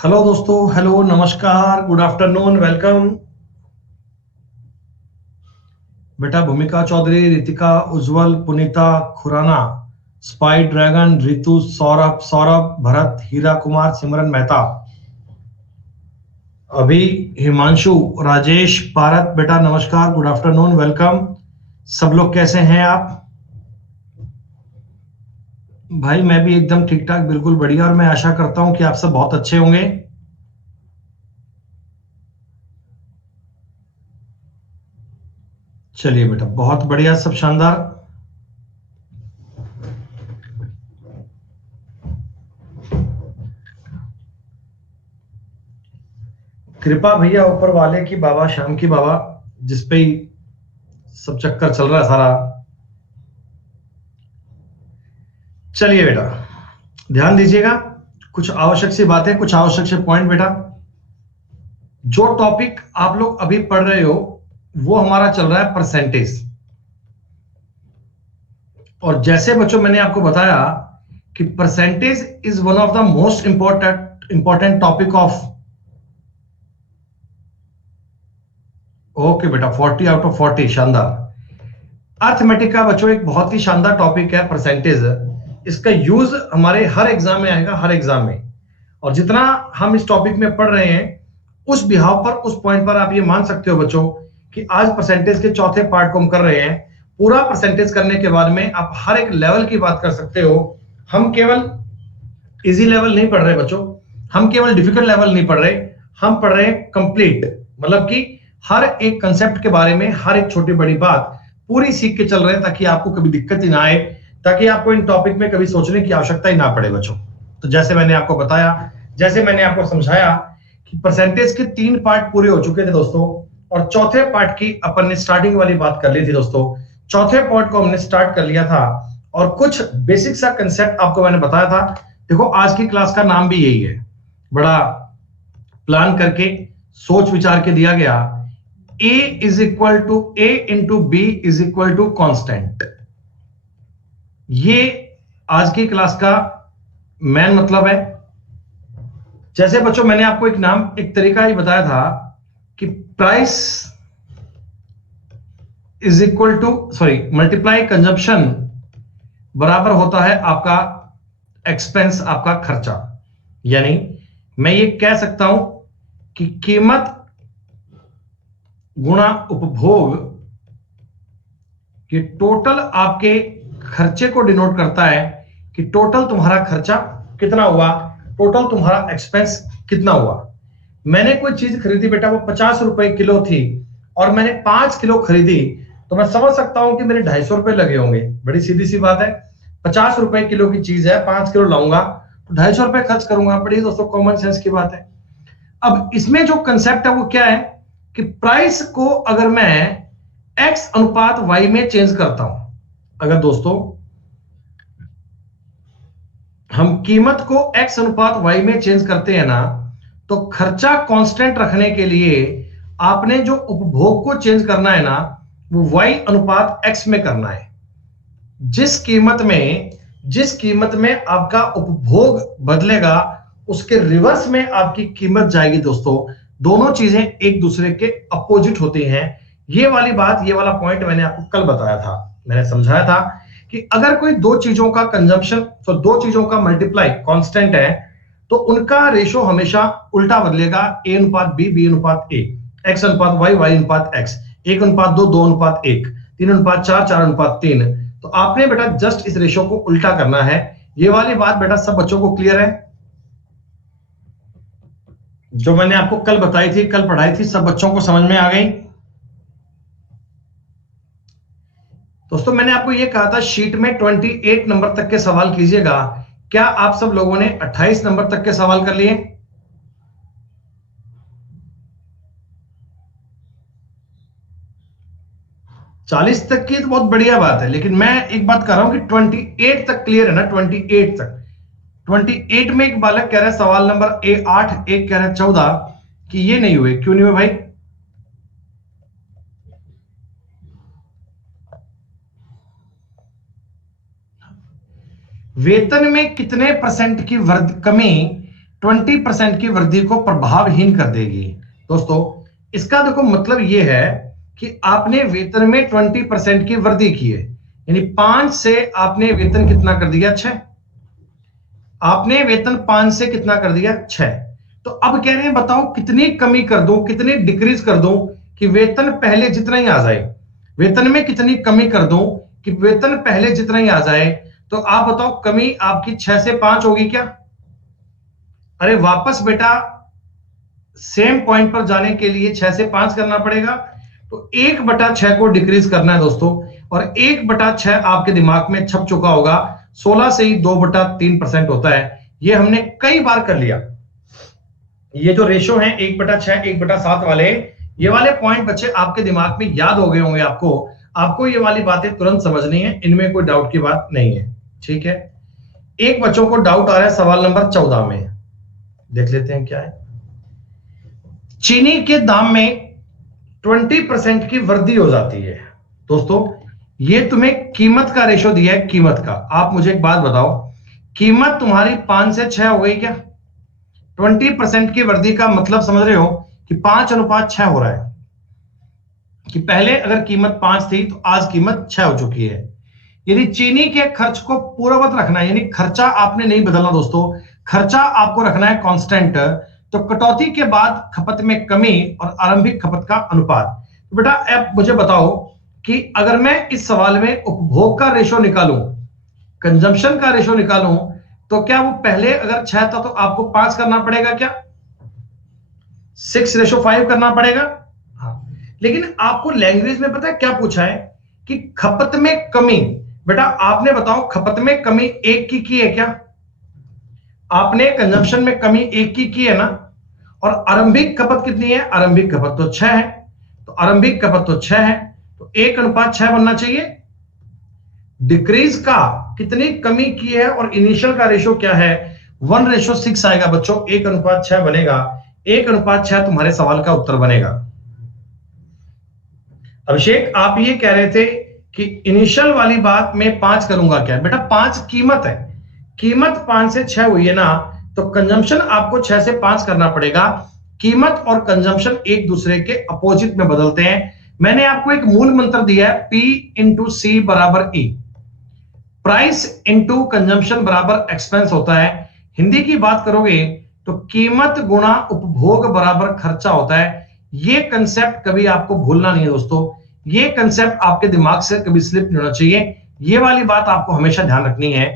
Hello दोस्तों, hello, नमस्कार, good afternoon, welcome. बेटा भूमिका चौधरी, रितिका, उज्जवल, पुनीता, खुराना, स्पाई ड्रैगन, रितु, सौरभ, भरत, हीरा कुमार, सिमरन मेहता, अभी, हिमांशु, राजेश, पारत। बेटा नमस्कार, गुड आफ्टरनून, वेलकम। सब लोग कैसे हैं आप? भाई मैं भी एकदम ठीक ठाक, बिल्कुल बढ़िया, और मैं आशा करता हूं कि आप सब बहुत अच्छे होंगे। चलिए बेटा, बहुत बढ़िया, सब शानदार। कृपा भैया ऊपर वाले की, बाबा श्याम की, बाबा जिसपे ही सब चक्कर चल रहा है सारा। चलिए बेटा, ध्यान दीजिएगा। कुछ आवश्यक सी बातें, कुछ आवश्यक से पॉइंट। बेटा जो टॉपिक आप लोग अभी पढ़ रहे हो वो हमारा चल रहा है परसेंटेज। और जैसे बच्चों मैंने आपको बताया कि percentage is one of the most important topic of. Okay बेटा, 40 आउट ऑफ 40, शानदार। अर्थमेटिक का बच्चों एक बहुत ही शानदार टॉपिक है परसेंटेज। इसका यूज हमारे हर एग्जाम में आएगा, हर एग्जाम में। और जितना हम इस टॉपिक में पढ़ रहे हैं उस बिहाव पर, उस पॉइंट पर आप ये मान सकते हो बच्चों कि आज परसेंटेज के चौथे पार्ट को हम कर रहे हैं। पूरा परसेंटेज करने के बाद में आप हर एक लेवल की बात कर सकते हो। हम केवल इजी लेवल नहीं पढ़ रहे बच्चों, हम केवल डिफिकल्ट लेवल नहीं पढ़ रहे, हम पढ़ रहे हैं कंप्लीट। मतलब कि हर एक कंसेप्ट के बारे में, हर एक छोटी बड़ी बात पूरी सीख के चल रहे हैं, ताकि आपको कभी दिक्कत ही ना आए, ताकि आपको इन टॉपिक में कभी सोचने की आवश्यकता ही ना पड़े बच्चों। तो जैसे मैंने आपको बताया, जैसे मैंने आपको समझाया कि परसेंटेज के 3 पार्ट पूरे हो चुके थे दोस्तों, और चौथे पार्ट की अपन ने स्टार्टिंग वाली बात कर ली थी दोस्तों। चौथे पार्ट को हमने स्टार्ट कर लिया था और कुछ बेसिक सा कंसेप्ट आपको मैंने बताया था। देखो आज की क्लास का नाम भी यही है, बड़ा प्लान करके सोच विचार के दिया गया। A is equal to A into B is equal to constant. ये आज की क्लास का मेन मतलब है। जैसे बच्चों मैंने आपको एक नाम, एक तरीका ही बताया था कि price is equal to, sorry, multiply consumption बराबर होता है आपका एक्सपेंस, आपका खर्चा। यानी मैं ये कह सकता हूं कि कीमत गुणा उपभोग, कि टोटल आपके खर्चे को डिनोट करता है कि टोटल तुम्हारा खर्चा कितना हुआ, टोटल तुम्हारा एक्सपेंस कितना हुआ। मैंने कोई चीज खरीदी बेटा, वो 50 रुपए किलो थी और मैंने 5 किलो खरीदी, तो मैं समझ सकता हूं कि मेरे 250 रुपए लगे होंगे। बड़ी सीधी सी बात है, 50 रुपए किलो की चीज है, 5 किलो लाऊंगा तो 250 रुपए खर्च करूंगा। बड़ी दोस्तों कॉमन सेंस की बात है। अब इसमें जो कंसेप्ट है वो क्या है कि प्राइस को अगर मैं एक्स अनुपात वाई में चेंज करता हूं, अगर दोस्तों हम कीमत को एक्स अनुपात वाई में चेंज करते हैं ना, तो खर्चा कांस्टेंट रखने के लिए आपने जो उपभोग को चेंज करना है ना, वो वाई अनुपात एक्स में करना है। जिस कीमत में आपका उपभोग बदलेगा उसके रिवर्स में आपकी कीमत जाएगी दोस्तों। दोनों चीजें एक दूसरे के अपोजिट होती हैं। ये वाली बात, ये वाला पॉइंट मैंने आपको कल बताया था, मैंने समझाया था कि अगर कोई दो चीजों का कंजम्पशन, तो दो चीजों का मल्टीप्लाई कांस्टेंट है, तो उनका रेशो हमेशा उल्टा बदलेगा। ए अनुपात बी, बी अनुपात ए, एक्स अनुपात वाई, वाई अनुपात एक्स, 1:2, 2:1, 3:4, 4:3। तो आपने बेटा जस्ट इस रेशो को उल्टा करना है। ये वाली बात बेटा सब बच्चों को क्लियर है? जो मैंने आपको कल बताई थी, कल पढ़ाई थी, सब बच्चों को समझ में आ गई? दोस्तों मैंने आपको ये कहा था शीट में 28 नंबर तक के सवाल कीजिएगा। क्या आप सब लोगों ने 28 नंबर तक के सवाल कर लिए? चालीस तक की तो बहुत बढ़िया बात है, लेकिन मैं एक बात कर रहा हूं कि 28 तक क्लियर है ना? 28 तक, 28 में एक बालक कह रहा है सवाल नंबर ए 8, एक कह रहा है 14 कि ये नहीं हुए। क्यों नहीं हुए भाई? वेतन में कितने परसेंट की कमी 20% की वृद्धि को प्रभावहीन कर देगी। दोस्तों इसका देखो मतलब यह है कि आपने वेतन में 20% की वृद्धि की है, यानी 5 से आपने वेतन कितना कर दिया 6, आपने वेतन 5 से कितना कर दिया 6। तो अब कह रहे हैं बताओ कितनी कमी कर दूं, कितनी डिक्रीज कर दूं कि वेतन पहले जितना ही आ जाए, वेतन में कितनी कमी कर दूं कि वेतन पहले जितना ही आ जाए। तो आप बताओ कमी आपकी 6 से 5 होगी क्या? अरे वापस बेटा सेम पॉइंट पर जाने के लिए 6 से 5 करना पड़ेगा। तो 1/6 को डिक्रीज करना है दोस्तों, और 1/6 आपके दिमाग में छप चुका होगा, 16 से ही 2/3% होता है। ये हमने कई बार कर लिया। ये जो रेशो है 1/6 1/7 वाले, ये वाले पॉइंट बच्चे आपके दिमाग में याद हो गए होंगे। आपको ये वाली बातें तुरंत समझनी है, इनमें कोई डाउट की बात नहीं है। ठीक है, एक बच्चों को डाउट आ रहा है सवाल नंबर 14 में, देख लेते हैं क्या है। चीनी के दाम में 20% की वृद्धि हो जाती है। दोस्तों ये तुम्हें कीमत का रेशो दिया है, कीमत का। आप मुझे एक बात बताओ, कीमत तुम्हारी 5 से 6 हो गई क्या? 20% की वृद्धि का मतलब समझ रहे हो कि 5:6 हो रहा है, कि पहले अगर कीमत 5 थी तो आज कीमत 6 हो चुकी है। यदि चीनी के खर्च को पूर्ववत रखना है, यानी खर्चा आपने नहीं बदलना दोस्तों, खर्चा आपको रखना है कांस्टेंट, तो कटौती के बाद खपत में कमी और आरंभिक खपत का अनुपात। तो बेटा अब मुझे बताओ कि अगर मैं इस सवाल में उपभोग का रेशो निकालूं, कंजम्पशन का रेशो निकालूं, तो क्या वो पहले अगर 6 था तो आपको 5 करना पड़ेगा क्या? 6:5 करना पड़ेगा। हाँ, लेकिन आपको लैंग्वेज में पता है क्या पूछा है कि खपत में कमी। बेटा आपने बताओ खपत में कमी 1 की है क्या? आपने कंजम्पशन में कमी 1 की है ना? और आरंभिक खपत कितनी है? आरंभिक खपत तो 6 है, तो आरंभिक खपत तो 6 है, तो 1:6 बनना चाहिए। डिक्रीज का कितनी कमी की है और इनिशियल का रेशो क्या है? 1:6 आएगा बच्चों, 1:6 बनेगा। 1:6 तुम्हारे सवाल का उत्तर बनेगा। अभिषेक आप ये कह रहे थे कि इनिशियल वाली बात में 5 करूंगा क्या? बेटा 5 कीमत है, कीमत 5 से 6 हुई है ना, तो कंजम्पशन आपको 6 से 5 करना पड़ेगा। कीमत और कंजम्पशन एक दूसरे के अपोजिट में बदलते हैं। मैंने आपको एक मूल मंत्र दिया है, P × C = E, price into consumption बराबर एक्सपेंस होता है। हिंदी की बात करोगे तो कीमत गुणा उपभोग बराबर खर्चा होता है। ये कंसेप्ट कभी आपको भूलना नहीं है दोस्तों, ये कंसेप्ट आपके दिमाग से कभी स्लिप नहीं होना चाहिए। ये वाली बात आपको हमेशा ध्यान रखनी है।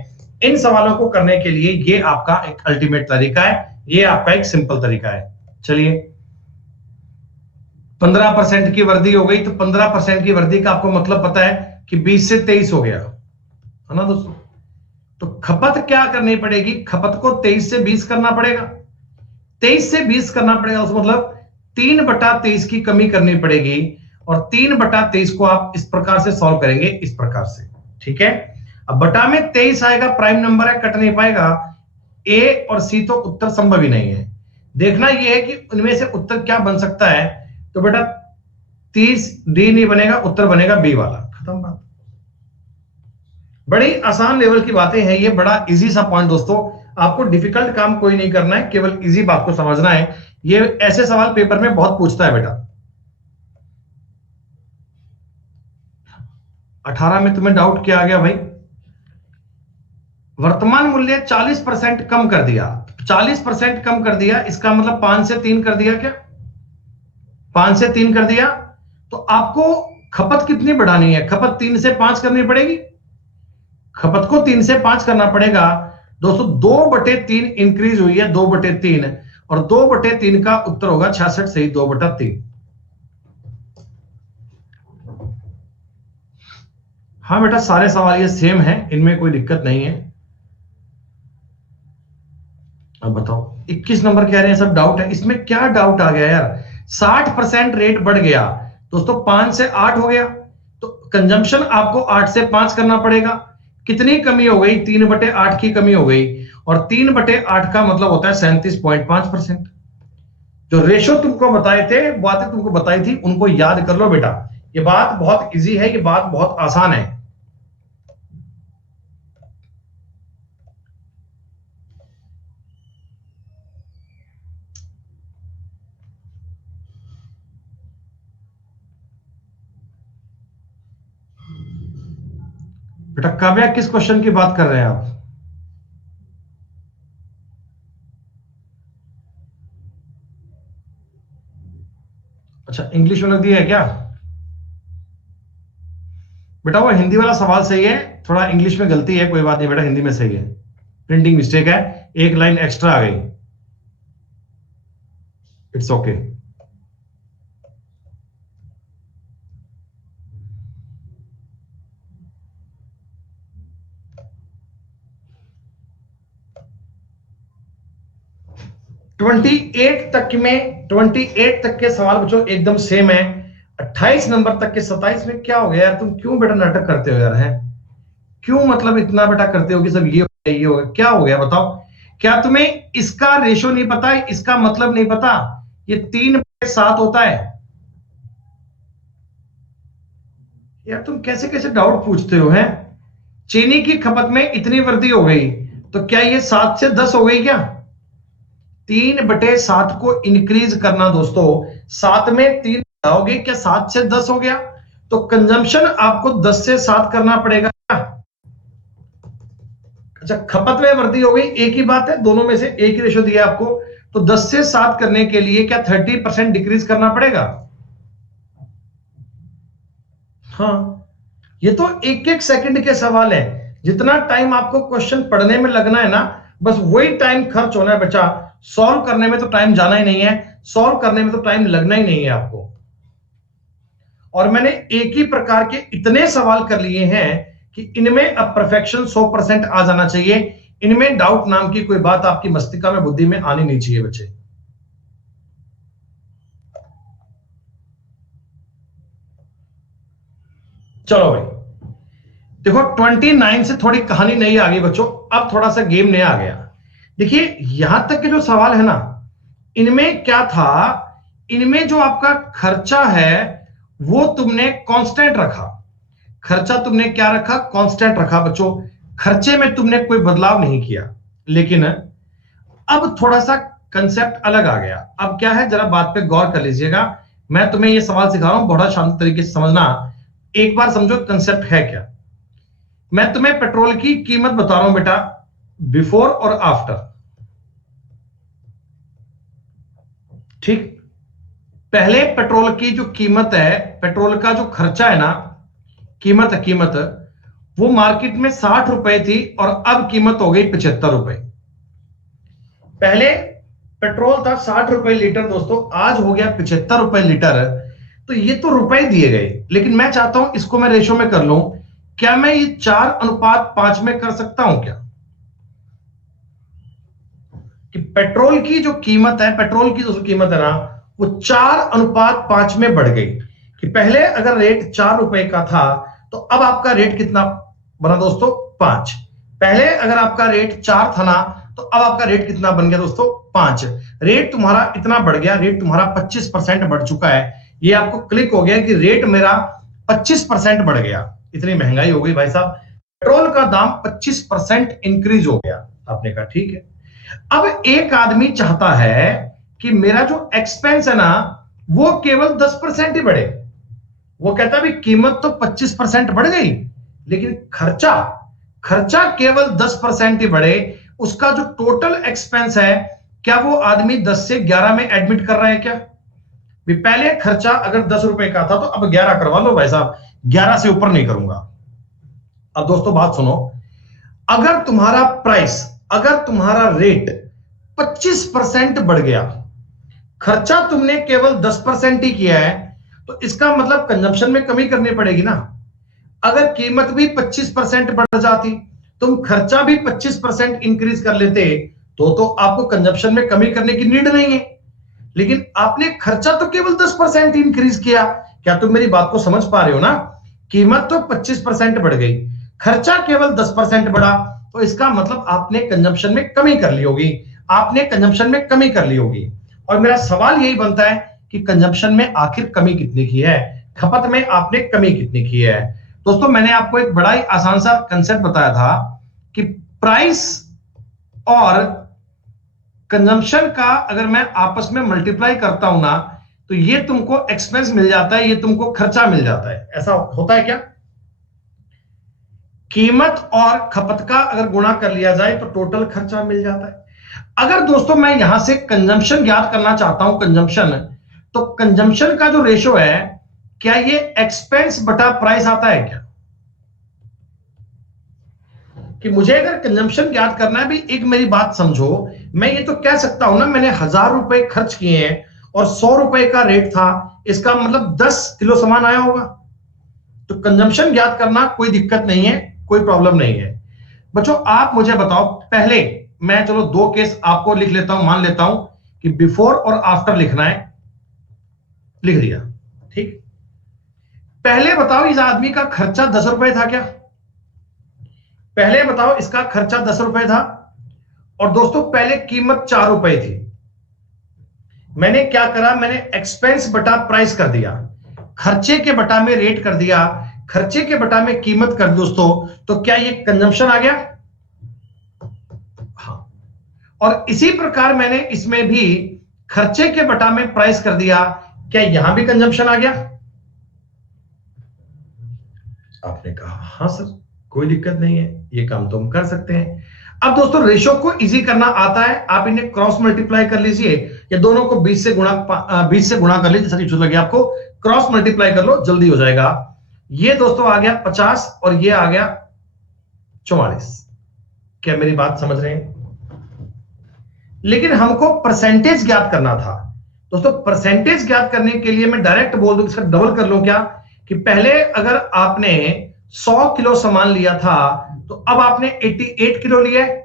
इन सवालों को करने के लिए ये आपका एक अल्टीमेट तरीका है, ये आपका एक सिंपल तरीका है। चलिए 15% की वृद्धि हो गई, तो 15% की वृद्धि का आपको मतलब पता है कि 20 से 23 हो गया है ना दोस्तों। तो खपत क्या करनी पड़ेगी? खपत को 23 से 20 करना पड़ेगा, 23 से 20 करना पड़ेगा, उस मतलब 3/23 की कमी करनी पड़ेगी। और 3/23 को आप इस प्रकार से सॉल्व करेंगे, इस प्रकार से। ठीक है, अब बटा में 23 आएगा, प्राइम नंबर है, कट नहीं पाएगा। ए और सी तो उत्तर संभव ही नहीं है। देखना यह है कि उनमें से उत्तर क्या बन सकता है। तो बेटा 30 डी नहीं बनेगा, उत्तर बनेगा बी वाला, खत्म बात। बड़ी आसान लेवल की बातें हैं, ये बड़ा इजी सा पॉइंट दोस्तों। आपको डिफिकल्ट काम कोई नहीं करना है, केवल इजी बात को समझना है। ये ऐसे सवाल पेपर में बहुत पूछता है बेटा। 18 में तुम्हें डाउट क्या आ गया भाई? वर्तमान मूल्य 40% कम कर दिया, 40% कम कर दिया, इसका मतलब 5 से 3 कर दिया क्या? 5 से 3 कर दिया, तो आपको खपत कितनी बढ़ानी है? खपत 3 से 5 करनी पड़ेगी, खपत को 3 से 5 करना पड़ेगा दोस्तों। 2/3 इंक्रीज हुई है, 2/3, और 2/3 का उत्तर होगा 66 से ही 2/3। हाँ बेटा सारे सवाल ये सेम है, इनमें कोई दिक्कत नहीं है। अब बताओ 21 नंबर कह रहे हैं सब डाउट है, इसमें क्या डाउट आ गया यार? 60% रेट बढ़ गया दोस्तों, 5 से 8 हो गया, तो कंजम्पशन आपको 8 से 5 करना पड़ेगा। कितनी कमी हो गई? 3/8 की कमी हो गई, और 3/8 का मतलब होता है 37.5%। जो रेशो तुमको बताए थे, बातें तुमको बताई थी, उनको याद कर लो बेटा। ये बात बहुत इजी है, ये बात बहुत आसान है। बेटा काव्या किस क्वेश्चन की बात कर रहे हैं आप? अच्छा इंग्लिश में लग दिया है क्या? बेटा वो हिंदी वाला सवाल सही है, थोड़ा इंग्लिश में गलती है, कोई बात नहीं बेटा, हिंदी में सही है, प्रिंटिंग मिस्टेक है, एक लाइन एक्स्ट्रा आ गई, इट्स ओके। 28 तक में 28 तक के सवाल बच्चों एकदम सेम है। 28 नंबर तक के 27 में क्या हो गया यार, तुम क्यों बेटा नाटक करते हो यार, है क्यों, मतलब इतना बेटा करते हो कि सब ये हो गया, ये हो गया, क्या हो गया बताओ? क्या तुम्हें इसका रेशो नहीं पता है, इसका मतलब नहीं पता? ये 3/7 होता है यार, तुम कैसे कैसे डाउट पूछते हो, हैं? चीनी की खपत में इतनी वृद्धि हो गई, तो क्या ये 7 से 10 हो गई क्या? 3/7 को इंक्रीज करना दोस्तों, 7 में 3 बढ़ाओगे, क्या 7 से 10 हो गया? तो कंजम्पशन आपको 10 से 7 करना पड़ेगा। अच्छा खपत में वृद्धि हो गई, एक ही बात है, दोनों में से एक ही रेशो दिया आपको, तो 10 से 7 करने के लिए क्या 30% डिक्रीज करना पड़ेगा? हाँ, ये तो एक एक सेकंड के सवाल है, जितना टाइम आपको क्वेश्चन पढ़ने में लगना है ना, बस वही टाइम खर्च होना है बच्चा, सॉल्व करने में तो टाइम जाना ही नहीं है, सॉल्व करने में तो टाइम लगना ही नहीं है आपको। और मैंने एक ही प्रकार के इतने सवाल कर लिए हैं कि इनमें अब परफेक्शन 100% आ जाना चाहिए, इनमें डाउट नाम की कोई बात आपकी मस्तिष्क में, बुद्धि में आनी नहीं चाहिए बच्चे। चलो भाई देखो 29 से थोड़ी कहानी नई आ गई बच्चों, अब थोड़ा सा गेम नया आ गया। देखिए यहां तक के जो सवाल है ना, इनमें क्या था, इनमें जो आपका खर्चा है वो तुमने कांस्टेंट रखा, खर्चा तुमने क्या रखा, कांस्टेंट रखा बच्चों, खर्चे में तुमने कोई बदलाव नहीं किया। लेकिन अब थोड़ा सा कंसेप्ट अलग आ गया, अब क्या है जरा बात पे गौर कर लीजिएगा, मैं तुम्हें ये सवाल सिखा रहा हूं, बड़ा शांत तरीके से समझना, एक बार समझो कंसेप्ट है क्या। मैं तुम्हें पेट्रोल की कीमत बता रहा हूं बेटा, बिफोर और आफ्टर, ठीक? पहले पेट्रोल की जो कीमत है, पेट्रोल का जो खर्चा है ना, कीमत वो मार्केट में 60 रुपए थी और अब कीमत हो गई 75 रुपए। पहले पेट्रोल था 60 रुपए लीटर दोस्तों, आज हो गया 75 रुपए लीटर, तो ये तो रुपए दिए गए, लेकिन मैं चाहता हूं इसको मैं रेशो में कर लूं, क्या मैं ये 4:5 में कर सकता हूं क्या? कि पेट्रोल की जो कीमत है, पेट्रोल की जो कीमत है ना, वो 4:5 में बढ़ गई, कि पहले अगर रेट 4 रुपए का था तो अब आपका रेट कितना बना दोस्तों, 5। पहले अगर आपका रेट 4 था ना, तो अब आपका रेट कितना बन गया दोस्तों, 5। रेट तुम्हारा इतना बढ़ गया, रेट तुम्हारा 25% बढ़ चुका है, ये आपको क्लिक हो गया कि रेट मेरा 25% बढ़ गया, इतनी महंगाई हो गई भाई साहब, पेट्रोल का दाम 25% इंक्रीज हो गया। आपने कहा ठीक है, अब एक आदमी चाहता है कि मेरा जो एक्सपेंस है ना वो केवल 10% ही बढ़े, वो कहता है भी कीमत तो 25% बढ़ गई, लेकिन खर्चा खर्चा केवल 10% ही बढ़े, उसका जो टोटल एक्सपेंस है, क्या वो आदमी 10 से 11 में एडमिट कर रहा है क्या? भी पहले खर्चा अगर 10 रुपए का था तो अब 11 करवा लो भाई साहब, 11 से ऊपर नहीं करूंगा। अब दोस्तों बात सुनो, अगर तुम्हारा प्राइस, अगर तुम्हारा रेट 25% बढ़ गया, खर्चा तुमने केवल 10% ही किया है, तो इसका मतलब कंजप्शन में कमी करनी पड़ेगी ना। अगर कीमत भी 25% बढ़ जाती, तुम खर्चा भी 25% इंक्रीज कर लेते, तो आपको कंजप्शन में कमी करने की नीड नहीं है, लेकिन आपने खर्चा तो केवल 10% इंक्रीज किया। क्या तुम मेरी बात को समझ पा रहे हो ना? कीमत तो 25% बढ़ गई, खर्चा केवल 10% बढ़ा, तो इसका मतलब आपने कंजम्पशन में कमी कर ली होगी, आपने कंजम्पशन में कमी कर ली होगी। और मेरा सवाल यही बनता है कि कंजम्पशन में आखिर कमी कितनी की है, खपत में आपने कमी कितनी की है? दोस्तों मैंने आपको एक बड़ा ही आसान सा कंसेप्ट बताया था कि प्राइस और कंजम्पशन का अगर मैं आपस में मल्टीप्लाई करता हूं ना, तो ये तुमको एक्सपेंस मिल जाता है, ये तुमको खर्चा मिल जाता है। ऐसा होता है क्या? कीमत और खपत का अगर गुणा कर लिया जाए तो टोटल खर्चा मिल जाता है। अगर दोस्तों मैं यहां से कंजम्पशन ज्ञात करना चाहता हूं, कंजम्पशन, तो कंजम्पशन का जो रेशो है, क्या ये एक्सपेंस बटा प्राइस आता है क्या? कि मुझे अगर कंजम्पशन ज्ञात करना है भी, एक मेरी बात समझो, मैं ये तो कह सकता हूं ना, मैंने 1000 रुपए खर्च किए हैं और 100 रुपए का रेट था, इसका मतलब 10 किलो सामान आया होगा। तो कंजम्पशन ज्ञात करना कोई दिक्कत नहीं है, कोई प्रॉब्लम नहीं है। बच्चों आप मुझे बताओ, पहले मैं चलो दो केस आपको लिख लेता हूं, मान लेता हूं कि बिफोर और आफ्टर लिखना है, लिख दिया, ठीक। पहले बताओ इस आदमी का खर्चा 10 रुपए था क्या? पहले बताओ इसका खर्चा 10 रुपए था, और दोस्तों पहले कीमत 4 रुपए थी। मैंने क्या करा, मैंने एक्सपेंस बटा प्राइस कर दिया, खर्चे के बटा में रेट कर दिया, खर्चे के बटा में कीमत कर दोस्तों, तो क्या ये कंजम्पशन आ गया? हाँ। और इसी प्रकार मैंने इसमें भी खर्चे के बटा में प्राइस कर दिया, क्या यहां भी कंजम्पशन आ गया? आपने कहा हाँ सर, कोई दिक्कत नहीं है, ये काम तो हम कर सकते हैं। अब दोस्तों रेशो को इजी करना आता है, आप इन्हें क्रॉस मल्टीप्लाई कर लीजिए, या दोनों को 20 से गुणा 20 से गुणा कर लीजिए, जैसा कि लगे आपको, क्रॉस मल्टीप्लाई कर लो, जल्दी हो जाएगा। ये दोस्तों आ गया 50 और ये आ गया 44। क्या मेरी बात समझ रहे हैं? लेकिन हमको परसेंटेज ज्ञात करना था दोस्तों। परसेंटेज ज्ञात करने के लिए मैं डायरेक्ट बोल दूं, इसका डबल कर लूं क्या, कि पहले अगर आपने 100 किलो सामान लिया था, तो अब आपने 88 किलो लिया है।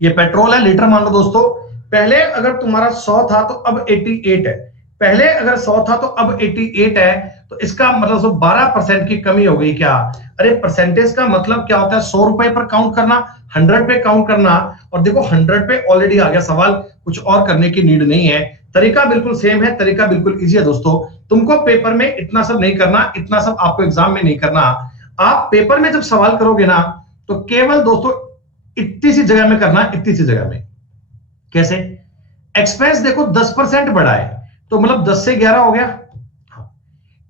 ये पेट्रोल है, लीटर मान लो दोस्तों। पहले अगर तुम्हारा 100 था तो अब 88 है, पहले अगर 100 था तो अब 88 है, तो इसका मतलब 12% की कमी हो गई क्या? अरे परसेंटेज का मतलब क्या होता है? 100 रुपए पर काउंट करना, 100 पे काउंट करना, और देखो 100 पे ऑलरेडी आ गया सवाल, कुछ और करने की नीड नहीं है। तरीका बिल्कुल सेम है, तरीका बिल्कुल इजी है दोस्तों। तुमको पेपर में इतना सब नहीं करना, इतना सब आपको एग्जाम में नहीं करना। आप पेपर में जब सवाल करोगे ना, तो केवल दोस्तों इतनी सी जगह में करना, इतनी सी जगह में। कैसे? एक्सपेंस देखो 10% बढ़ा है, तो मतलब 10 से 11 हो गया।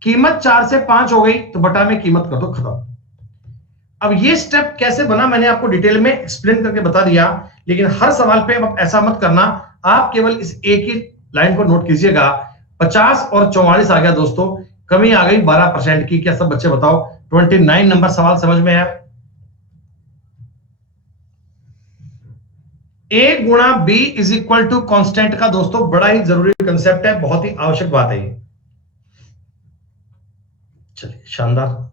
कीमत 4 से 5 हो गई, तो बटा में कीमत कर दो, खत्म। अब ये स्टेप कैसे बना मैंने आपको डिटेल में एक्सप्लेन करके बता दिया, लेकिन हर सवाल पे अब ऐसा मत करना, आप केवल इस एक ही लाइन को नोट कीजिएगा। 50 और 44 आ गया दोस्तों, कमी आ गई 12% की। क्या सब बच्चे बताओ 29 नंबर सवाल समझ में आया? ए गुणा B is equal to constant का दोस्तों बड़ा ही जरूरी कंसेप्ट है, बहुत ही आवश्यक बात है ये। चलिए शानदार।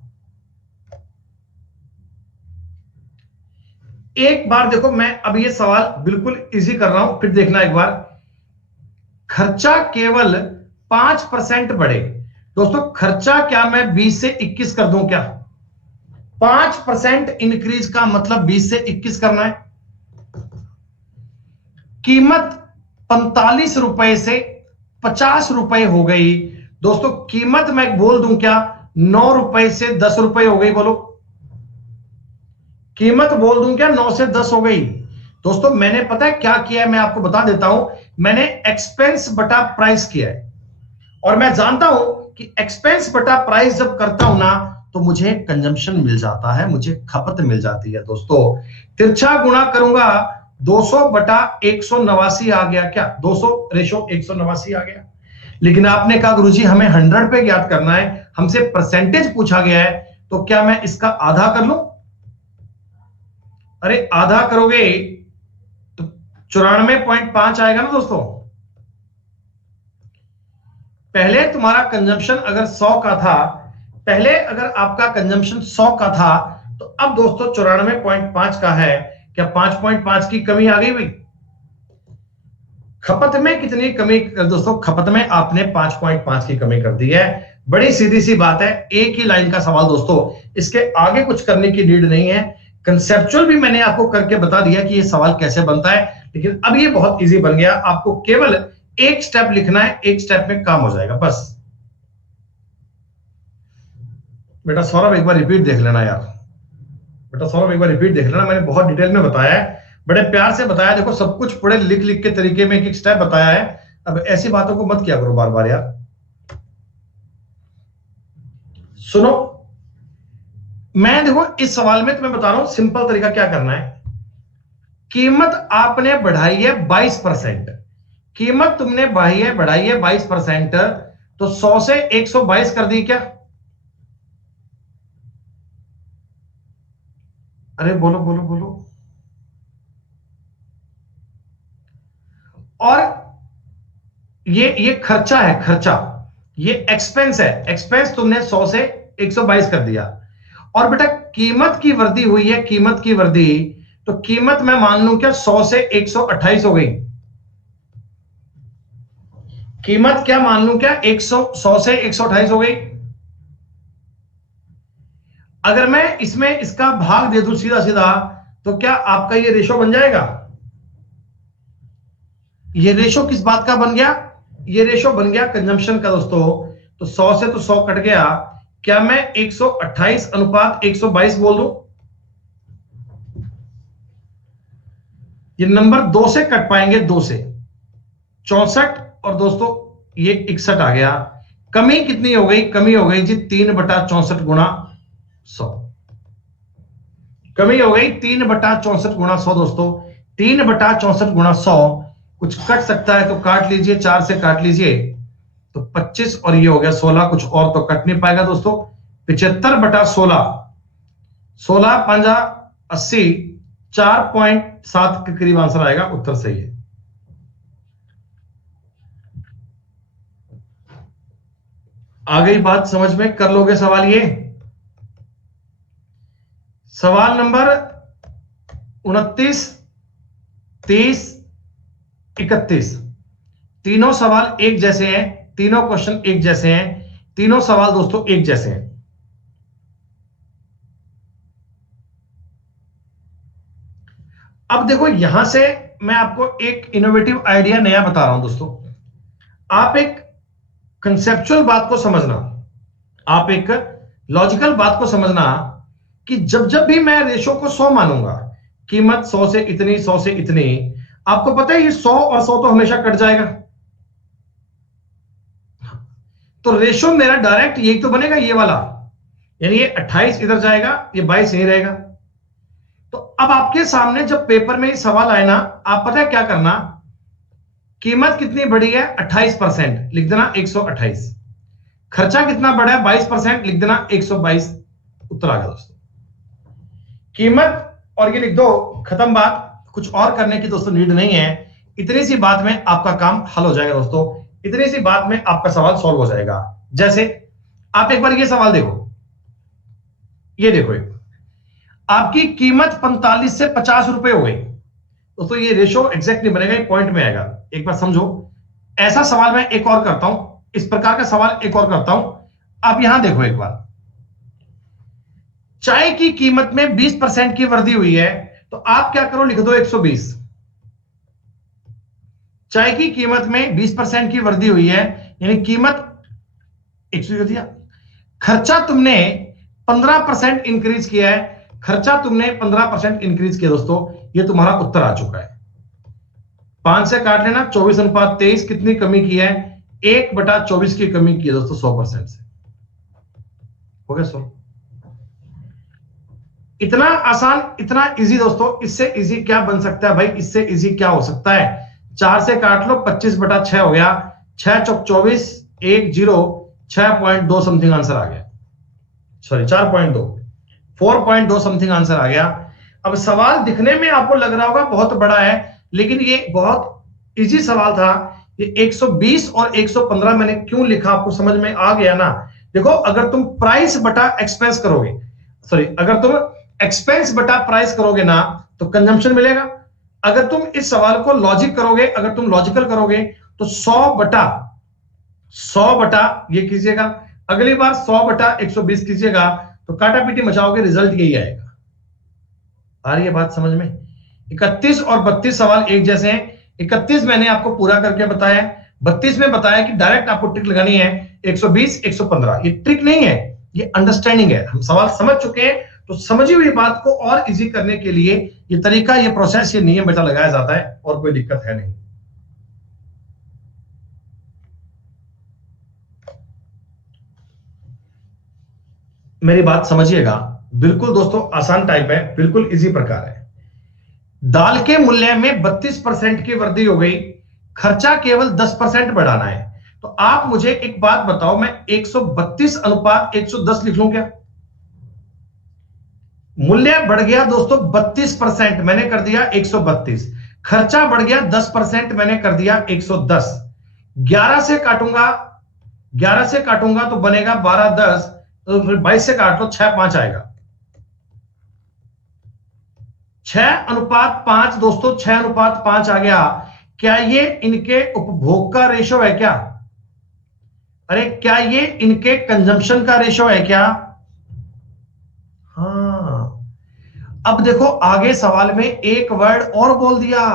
एक बार देखो, मैं अब ये सवाल बिल्कुल इजी कर रहा हूं, फिर देखना एक बार। खर्चा केवल 5% बढ़े दोस्तों, खर्चा क्या मैं 20 से 21 कर दूं क्या? 5% इंक्रीज का मतलब 20 से 21 करना है। कीमत 45 रुपए से 50 रुपए हो गई दोस्तों। कीमत मैं बोल दूं क्या, 9 रुपए से 10 रुपए हो गई, बोलो। कीमत बोल दूं क्या, 9 से 10 हो गई दोस्तों। मैंने पता है क्या किया है, मैं आपको बता देता हूं। मैंने एक्सपेंस बटा प्राइस किया है, और मैं जानता हूं कि एक्सपेंस बटा प्राइस जब करता हूं ना, तो मुझे कंजम्पशन मिल जाता है, मुझे खपत मिल जाती है दोस्तों। तिरछा गुणा करूंगा, 200 बटा 189 आ गया क्या? 200 रेशो 189 आ गया। लेकिन आपने कहा गुरुजी हमें 100 पे ज्ञात करना है, हमसे परसेंटेज पूछा गया है, तो क्या मैं इसका आधा कर लूं? अरे आधा करोगे तो 94.5 आएगा ना दोस्तों। पहले तुम्हारा कंजम्पशन अगर 100 का था, पहले अगर आपका कंजम्पशन 100 का था, तो अब दोस्तों 94.5 का है। क्या 5.5 की कमी आ गई भाई? खपत में कितनी कमी दोस्तों? खपत में आपने 5.5 की कमी कर दी है। बड़ी सीधी सी बात है, एक ही लाइन का सवाल दोस्तों, इसके आगे कुछ करने की नीड नहीं है। कंसेप्चुअल भी मैंने आपको करके बता दिया कि ये सवाल कैसे बनता है, लेकिन अब ये बहुत इजी बन गया। आपको केवल एक स्टेप लिखना है, एक स्टेप में काम हो जाएगा बस। बेटा सौरभ एक बार रिपीट देख लेना यार, बेटा सौरभ एक बार रिपीट देख लेना, मैंने बहुत डिटेल में बताया है, बड़े प्यार से बताया। देखो सब कुछ पढ़े लिख लिख के तरीके में एक स्टेप बताया है। अब ऐसी बातों को मत किया करो बार बार यार। सुनो, मैं देखो इस सवाल में तुम्हें बता रहा हूं सिंपल तरीका क्या करना है। कीमत आपने बढ़ाई है 22%, कीमत तुमने बढ़ाई है 22%, तो 100 से 122 कर दी क्या? अरे बोलो बोलो बोलो। और ये खर्चा है, खर्चा, ये एक्सपेंस है, एक्सपेंस तुमने 100 से 122 कर दिया। और बेटा कीमत की वृद्धि हुई है, कीमत की वृद्धि, तो कीमत मैं मान लूं क्या 100 से 128 हो गई? कीमत क्या मान लूं क्या 100 से 128 हो गई? अगर मैं इसमें इसका भाग दे दूं सीधा सीधा, तो क्या आपका ये रेशो बन जाएगा? ये रेशो किस बात का बन गया? ये रेशो बन गया कंजम्पशन का दोस्तों। तो 100 से तो 100 कट गया, क्या मैं 128 अनुपात 122 बोल दूं? ये नंबर 2 से कट पाएंगे, 2 से 64, और दोस्तों ये 61 आ गया। कमी कितनी हो गई? कमी हो गई जी 3/64 गुणा 100। कमी हो गई 3/64 गुणा 100 दोस्तों। 3/64 गुणा 100, कुछ कट सकता है तो काट लीजिए, 4 से काट लीजिए तो 25, और ये हो गया 16, कुछ और तो कट नहीं पाएगा दोस्तों। 75/16, 16 पंजा 80, 4.7 के करीब आंसर आएगा, उत्तर सही है। आ गई बात समझ में? कर लोगे सवाल ये? सवाल नंबर 29, 30, 31, तीनों सवाल एक जैसे हैं, तीनों क्वेश्चन एक जैसे हैं, तीनों सवाल दोस्तों एक जैसे हैं। अब देखो यहां से मैं आपको एक इनोवेटिव आइडिया नया बता रहा हूं दोस्तों। आप एक कंसेप्चुअल बात को समझना, आप एक लॉजिकल बात को समझना, कि जब जब भी मैं रेशो को 100 मानूंगा, कीमत 100 से इतनी, 100 से इतनी, आपको पता है ये 100 और 100 तो हमेशा कट जाएगा, तो रेशो मेरा डायरेक्ट यही तो बनेगा, ये वाला, यानी ये 28 इधर जाएगा, ये 22 यहीं रहेगा। तो अब आपके सामने जब पेपर में ये सवाल आए ना, आप पता है क्या करना, कीमत कितनी बढ़ी है 28%, लिख देना 128, खर्चा कितना बढ़ा है 22%, लिख देना 122, उत्तर आ गया दोस्तों। कीमत और ये लिख दो, खत्म बात, कुछ और करने की दोस्तों नीड नहीं है। इतनी सी बात में आपका काम हल हो जाएगा दोस्तों, इतनी सी बात में आपका सवाल सॉल्व हो जाएगा। जैसे आप एक बार ये सवाल देखो, ये देखो, आपकी कीमत 45 से 50 रुपए हो गई दोस्तों, ये रेशो एग्जैक्ट नहीं बनेगा, ये पॉइंट में आएगा, एक बार समझो। ऐसा सवाल मैं एक और करता हूं, इस प्रकार का सवाल एक और करता हूं। आप यहां देखो एक बार, चाय की कीमत में 20% की वृद्धि हुई है, तो आप क्या करो, लिख दो 120। चाय की कीमत में 20% की वृद्धि हुई है, यानी कीमत 120 दिया। खर्चा तुमने 15% इंक्रीज किया है, खर्चा तुमने 15% इंक्रीज किया दोस्तों, ये तुम्हारा उत्तर आ चुका है। 5 से काट लेना, 24/23, कितनी कमी की है? 1/24 की कमी की है दोस्तों, 100% से। हो गया सो, इतना आसान, इतना इजी दोस्तों। इससे इजी क्या बन सकता है भाई? इससे इजी क्या हो सकता है? 4 से काट लो, 25/6 हो गया, 6 चौक 24, 1 0, 6.2 समथिंग आंसर आ गया, सॉरी 4.2, 4.2 समथिंग आंसर आ गया। अब सवाल दिखने में आपको लग रहा होगा बहुत बड़ा है, लेकिन ये बहुत इजी सवाल था। ये 120 और 115 मैंने क्यों लिखा, आपको समझ में आ गया ना? देखो, अगर तुम प्राइस बटा एक्सपेंस करोगे, सॉरी, अगर तुम एक्सपेंस बटा प्राइस करोगे ना, तो कंजम्पशन मिलेगा। अगर तुम इस सवाल को लॉजिक करोगे, अगर तुम लॉजिकल करोगे, तो 100 बटा ये कीजिएगा, अगली बार 100/120 कीजिएगा, तो काटा पीटी मचाओगे, रिजल्ट यही आएगा। आ रही है बात समझ में? 31 और 32 सवाल एक जैसे हैं। 31 मैंने आपको पूरा करके बताया, 32 में बताया कि डायरेक्ट आपको ट्रिक लगानी है 120 115। ये ट्रिक नहीं है, ये अंडरस्टैंडिंग है, हम सवाल समझ चुके हैं, तो समझी हुई बात को और इजी करने के लिए ये तरीका, ये प्रोसेस, ये नियम बेटा लगाया जाता है, और कोई दिक्कत है नहीं। मेरी बात समझिएगा, बिल्कुल दोस्तों, आसान टाइप है, बिल्कुल इजी प्रकार है। दाल के मूल्य में 32% की वृद्धि हो गई, खर्चा केवल 10% बढ़ाना है। तो आप मुझे एक बात बताओ, मैं 132 अनुपात 110 लिख लूं क्या? मूल्य बढ़ गया दोस्तों 32%, मैंने कर दिया 132। खर्चा बढ़ गया 10%, मैंने कर दिया 110। 11 से काटूंगा, 11 से काटूंगा तो बनेगा 12 10, तो फिर 22 से काट लो, 6 5 आएगा। 6:5 दोस्तों, 6:5 आ गया। क्या ये इनके उपभोग का रेशो है क्या? अरे क्या ये इनके कंजम्पशन का रेशो है क्या? हाँ। अब देखो आगे सवाल में एक वर्ड और बोल दिया,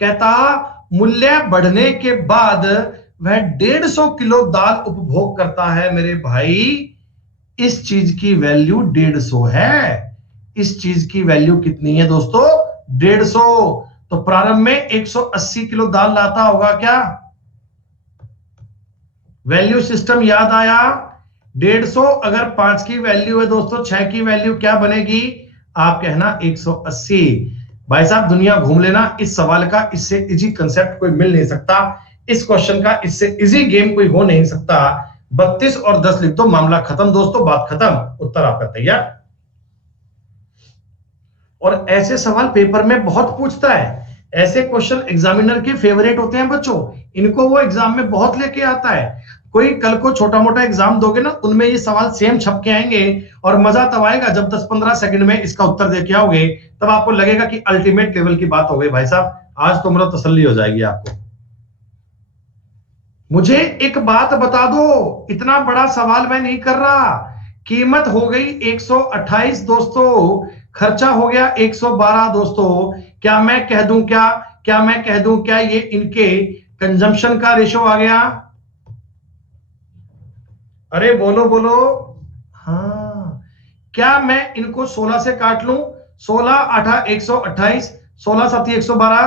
कहता मूल्य बढ़ने के बाद वह 150 किलो दाल उपभोग करता है। मेरे भाई, इस चीज की वैल्यू 150 है। इस चीज की वैल्यू कितनी है दोस्तों? 150। तो प्रारंभ में 180 किलो दाल लाता होगा क्या? वैल्यू सिस्टम याद आया? 150 अगर 5 की वैल्यू है दोस्तों, 6 की वैल्यू क्या बनेगी? आप कहना 180। भाई साहब दुनिया घूम लेना, इस सवाल का इससे इजी कंसेप्ट कोई मिल नहीं सकता, इस क्वेश्चन का इससे इजी गेम कोई हो नहीं सकता। 32 और 10 लिख दो, मामला खत्म दोस्तों, बात खत्म, उत्तर आपका तैयार। और ऐसे सवाल पेपर में बहुत पूछता है, ऐसे क्वेश्चन एग्जामिनर के फेवरेट होते हैं बच्चों, इनको वो एग्जाम में बहुत लेके आता है। कोई कल को छोटा मोटा एग्जाम दोगे ना, उनमें ये सवाल सेम छप के आएंगे, और मजा तब आएगा जब 10-15 सेकंड में इसका उत्तर दे के आओगे, तब आपको लगेगा कि अल्टीमेट लेवल की बात हो गई भाई साहब, आज तो मेरा तसल्ली हो जाएगी आपको। मुझे एक बात बता दो, इतना बड़ा सवाल मैं नहीं कर रहा। कीमत हो गई 128 दोस्तों, खर्चा हो गया 112 दोस्तों। क्या मैं कह दूं, क्या मैं कह दूं, क्या ये इनके कंजम्पशन का रेशो आ गया? अरे बोलो बोलो। हाँ। क्या मैं इनको 16 से काट लूं? 16 8 128, 16 7 112।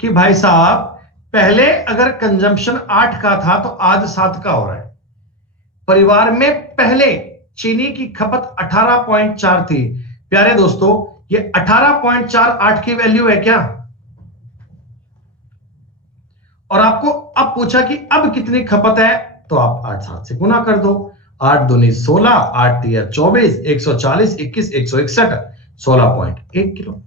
कि भाई साहब पहले अगर कंजम्पशन 8 का था तो आज 7 का हो रहा है। परिवार में पहले चीनी की खपत 18.4 थी। प्यारे दोस्तों, ये 18.48 की वैल्यू है क्या? और आपको अब पूछा कि अब कितनी खपत है, तो आप 8 7 से गुना कर दो। 8 दूनी 16, 8 तिया 24, 140 21 161, 16.1 किलो।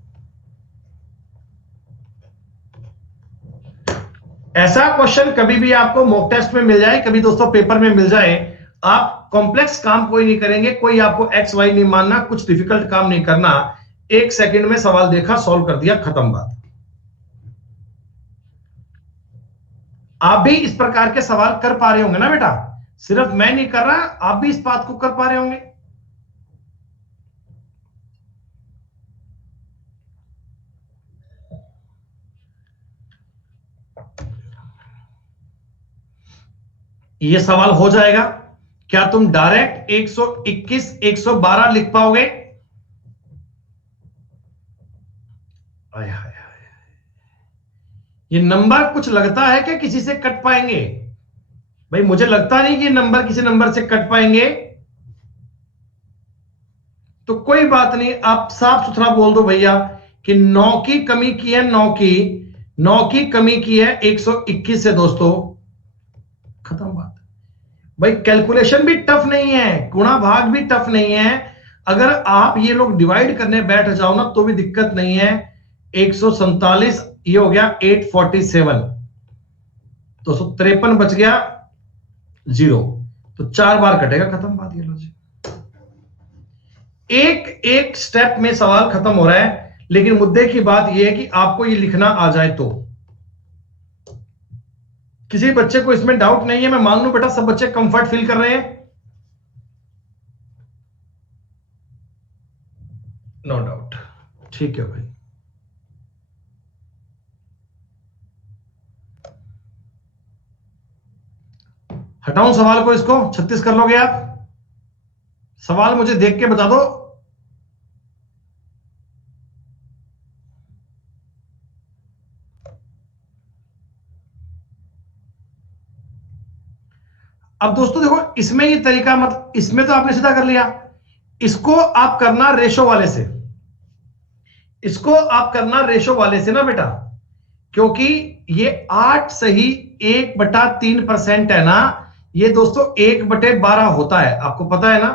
ऐसा क्वेश्चन कभी भी आपको मॉक टेस्ट में मिल जाए, कभी दोस्तों पेपर में मिल जाए, आप कॉम्प्लेक्स काम कोई नहीं करेंगे, कोई आपको एक्स वाई नहीं मानना, कुछ डिफिकल्ट काम नहीं करना। 1 सेकंड में सवाल देखा, सॉल्व कर दिया, खत्म बात। आप भी इस प्रकार के सवाल कर पा रहे होंगे ना बेटा? सिर्फ मैं नहीं कर रहा, आप भी इस बात को कर पा रहे होंगे। ये सवाल हो जाएगा, क्या तुम डायरेक्ट 121 112 लिख पाओगे? आय हाय हाय, ये नंबर कुछ लगता है क्या किसी से कट पाएंगे? भाई मुझे लगता नहीं कि नंबर किसी नंबर से कट पाएंगे। तो कोई बात नहीं, आप साफ सुथरा बोल दो भैया कि 9 की कमी की है, 9 की कमी की है 121 से दोस्तों, खत्म बात। भाई कैलकुलेशन भी टफ नहीं है, गुणा भाग भी टफ नहीं है। अगर आप ये लोग डिवाइड करने बैठ जाओ ना तो भी दिक्कत नहीं है। 147, ये हो गया 847, 253 बच गया 0, तो 4 बार कटेगा, खत्म बात। ये लो जी, एक एक स्टेप में सवाल खत्म हो रहा है। लेकिन मुद्दे की बात यह है कि आपको ये लिखना आ जाए तो। किसी बच्चे को इसमें डाउट नहीं है, मैं मान लूं बेटा सब बच्चे कंफर्ट फील कर रहे हैं? नो डाउट, ठीक है भाई। हटाऊं सवाल को, इसको 36 कर लोगे आप? सवाल मुझे देख के बता दो। अब दोस्तों देखो, इसमें ये तरीका मतलब इसमें तो आपने सीधा कर लिया, इसको आप करना रेशो वाले से, इसको आप करना रेशो वाले से ना बेटा, क्योंकि ये 8 सही 1/3% है ना, ये दोस्तों 1/12 होता है, आपको पता है ना।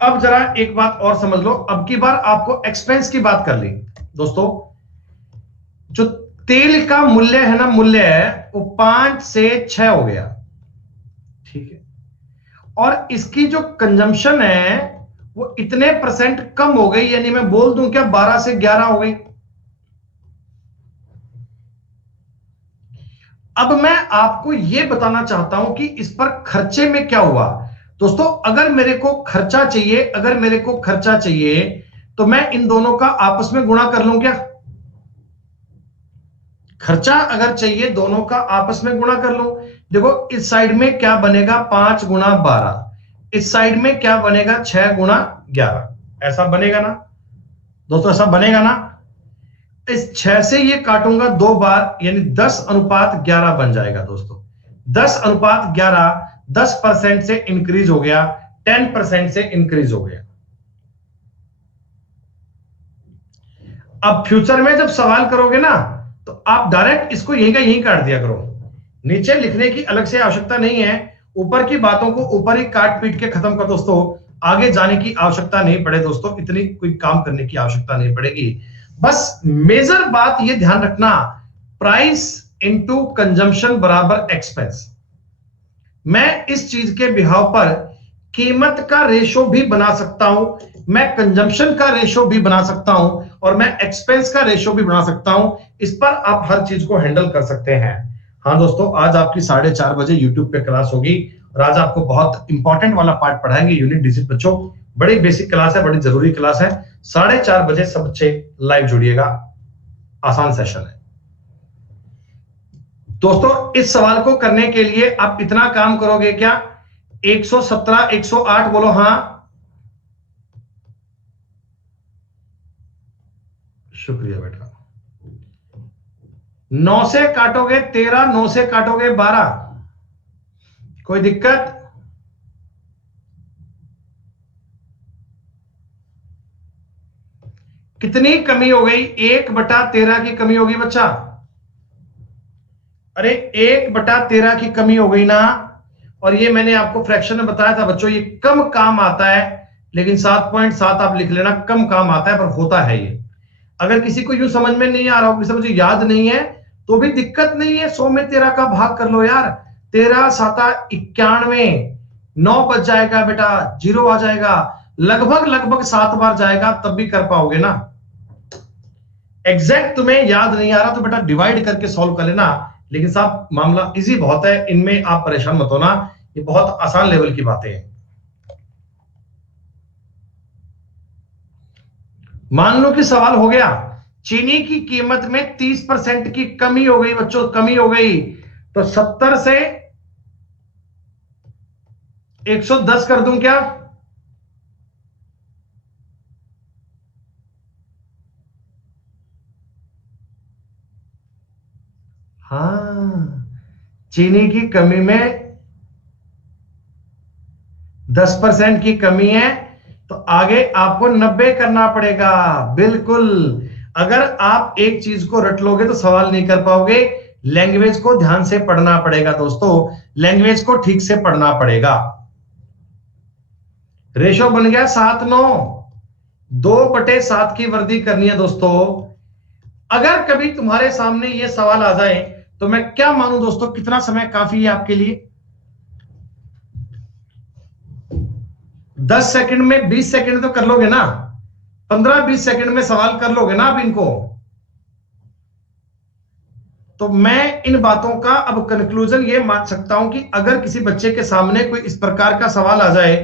अब जरा एक बात और समझ लो, अब की बार आपको एक्सपेंस की बात कर ली दोस्तों। जो तेल का मूल्य है ना, मूल्य है वो 5 से 6 हो गया, ठीक है, और इसकी जो कंजम्पशन है वो इतने परसेंट कम हो गई, यानी मैं बोल दूं क्या 12 से 11 हो गई। अब मैं आपको यह बताना चाहता हूं कि इस पर खर्चे में क्या हुआ दोस्तों। अगर मेरे को खर्चा चाहिए, अगर मेरे को खर्चा चाहिए तो मैं इन दोनों का आपस में गुणा कर लूं क्या? खर्चा अगर चाहिए दोनों का आपस में गुणा कर लूं। देखो इस साइड में क्या बनेगा 5 गुणा 12, इस साइड में क्या बनेगा 6 गुणा 11, ऐसा बनेगा ना दोस्तों, ऐसा बनेगा ना। इस 6 से ये काटूंगा 2 बार, यानी 10:11 बन जाएगा दोस्तों। 10:11 10% से इंक्रीज हो गया, 10% से इंक्रीज हो गया। अब फ्यूचर में जब सवाल करोगे ना तो आप डायरेक्ट इसको यहीं का यहीं काट दिया करो, नीचे लिखने की अलग से आवश्यकता नहीं है, ऊपर की बातों को ऊपर ही काट पीट के खत्म कर दोस्तों, आगे जाने की आवश्यकता नहीं पड़े दोस्तों, इतनी कोई काम करने की आवश्यकता नहीं पड़ेगी। बस मेजर बात ये ध्यान रखना, प्राइस इनटू कंजम्पशन बराबर एक्सपेंस। मैं इस चीज के बिहाव पर कीमत का रेशो भी बना सकता हूं, मैं कंजम्पशन का रेशो भी बना सकता हूं, और मैं एक्सपेंस का रेशो भी बना सकता हूं। इस पर आप हर चीज को हैंडल कर सकते हैं। हाँ दोस्तों, आज आपकी 4:30 बजे यूट्यूब पे क्लास होगी, और आज आपको बहुत इंपॉर्टेंट वाला पार्ट पढ़ाएंगे यूनिट डिजिट बच्चों। बड़ी बेसिक क्लास है, बड़ी जरूरी क्लास है। 4:30 बजे सब बच्चे लाइव जुड़िएगा, आसान सेशन है दोस्तों। इस सवाल को करने के लिए आप इतना काम करोगे क्या, 117 108 बोलो हां, शुक्रिया बेटा। 9 से काटोगे 13, 9 से काटोगे 12, कोई दिक्कत? कितनी कमी हो गई? 1/13 की कमी होगी बच्चा। अरे 1/13 की कमी हो गई ना, और ये मैंने आपको फ्रैक्शन में बताया था बच्चों, ये कम काम आता है, लेकिन 7.7 आप लिख लेना, कम काम आता है पर होता है ये। अगर किसी को यूं समझ में नहीं आ रहा हो, किसी मुझे याद नहीं है, तो भी दिक्कत नहीं है, 100 में 13 का भाग कर लो यार, 13 7 91, 9 बच जाएगा बेटा, 0 आ जाएगा, लगभग 7 बार जाएगा, तब भी कर पाओगे ना। एग्जैक्ट तुम्हें याद नहीं आ रहा तो बेटा डिवाइड करके सॉल्व कर लेना, लेकिन साहब मामला इजी बहुत है, इनमें आप परेशान मत होना, ये बहुत आसान लेवल की बातें हैं। मान लो कि सवाल हो गया, चीनी की कीमत में 30% की कमी हो गई बच्चों, कमी हो गई, तो 70 से 110 कर दूं क्या? हाँ, चीनी की कमी में 10% की कमी है, तो आगे आपको 90 करना पड़ेगा, बिल्कुल। अगर आप एक चीज को रट लोगे तो सवाल नहीं कर पाओगे, लैंग्वेज को ध्यान से पढ़ना पड़ेगा दोस्तों, लैंग्वेज को ठीक से पढ़ना पड़ेगा। रेशो बन गया 7:9, 2/7 की वर्दी करनी है दोस्तों। अगर कभी तुम्हारे सामने यह सवाल आ जाए तो मैं क्या मानूं दोस्तों, कितना समय काफी है आपके लिए? 10 सेकंड में 20 सेकंड तो कर लोगे ना, 15-20 सेकंड में सवाल कर लोगे ना आप इनको। तो मैं इन बातों का अब कंक्लूजन ये मान सकता हूं कि अगर किसी बच्चे के सामने कोई इस प्रकार का सवाल आ जाए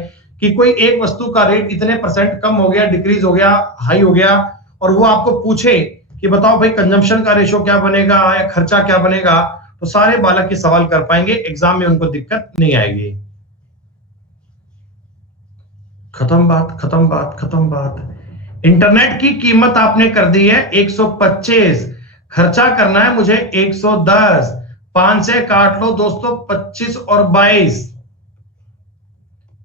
कि कोई एक वस्तु का रेट इतने % कम हो गया, डिक्रीज हो गया, हाई हो गया, और वो आपको पूछे कि बताओ भाई कंजम्पशन का रेशो क्या बनेगा या खर्चा क्या बनेगा, तो सारे बालक ये सवाल कर पाएंगे, एग्जाम में उनको दिक्कत नहीं आएगी। खत्म बात, खत्म बात, खत्म बात। इंटरनेट की कीमत आपने कर दी है 125, खर्चा करना है मुझे 110, 5 से काट लो दोस्तों 25 और 22,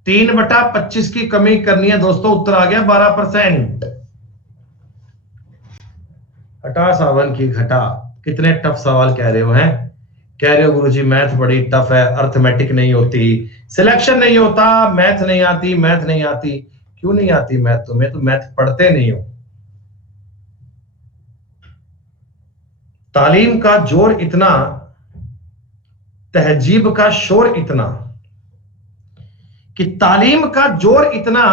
3/25 की कमी करनी है दोस्तों, उत्तर आ गया 12%। हटा सावन की घटा। कितने टफ सवाल कह रहे हो हैं, कह रहे हो गुरुजी मैथ बड़ी टफ है, अर्थमेटिक नहीं होती, सिलेक्शन नहीं होता, मैथ नहीं आती, मैथ नहीं आती। क्यों नहीं आती मैथ तुम्हें, तो मैथ पढ़ते नहीं हो। तालीम का जोर इतना, तहजीब का शोर इतना, कि तालीम का जोर इतना,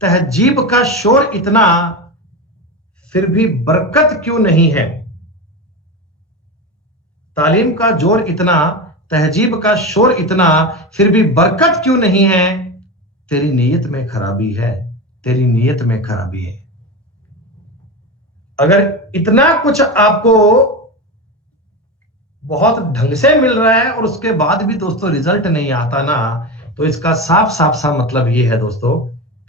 तहजीब का शोर इतना, फिर भी बरकत क्यों नहीं है। तालीम का जोर इतना, तहजीब का शोर इतना, फिर भी बरकत क्यों नहीं है। तेरी नीयत में खराबी है, तेरी नीयत में खराबी है। अगर इतना कुछ आपको बहुत ढंग से मिल रहा है और उसके बाद भी दोस्तों रिजल्ट नहीं आता ना, तो इसका साफ साफ सा मतलब ये है दोस्तों,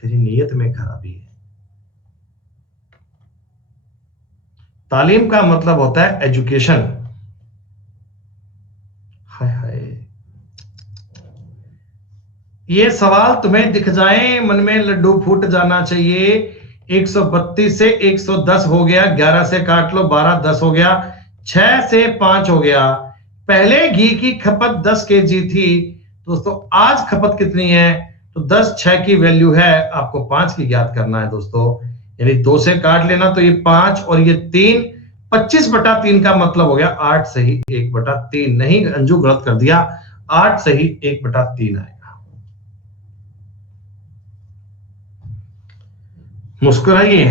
तेरी नीयत में खराबी है। तालीम का मतलब होता है एजुकेशन। हाय हाय, ये सवाल तुम्हें दिख जाए मन में लड्डू फूट जाना चाहिए। 132 से 110 हो गया, 11 से काट लो 12, 10 हो गया, 6 से 5 हो गया। पहले घी की खपत 10 kg थी दोस्तों, आज खपत कितनी है, तो 10, 6 की वैल्यू है, आपको 5 की ज्ञात करना है दोस्तों। यानी 2 से काट लेना तो ये 5 और ये 3, 25/3 का मतलब हो गया 8 सही 1/3। नहीं अंजू गलत कर दिया, 8 सही 1/3 आएगा। मुस्कुराइए,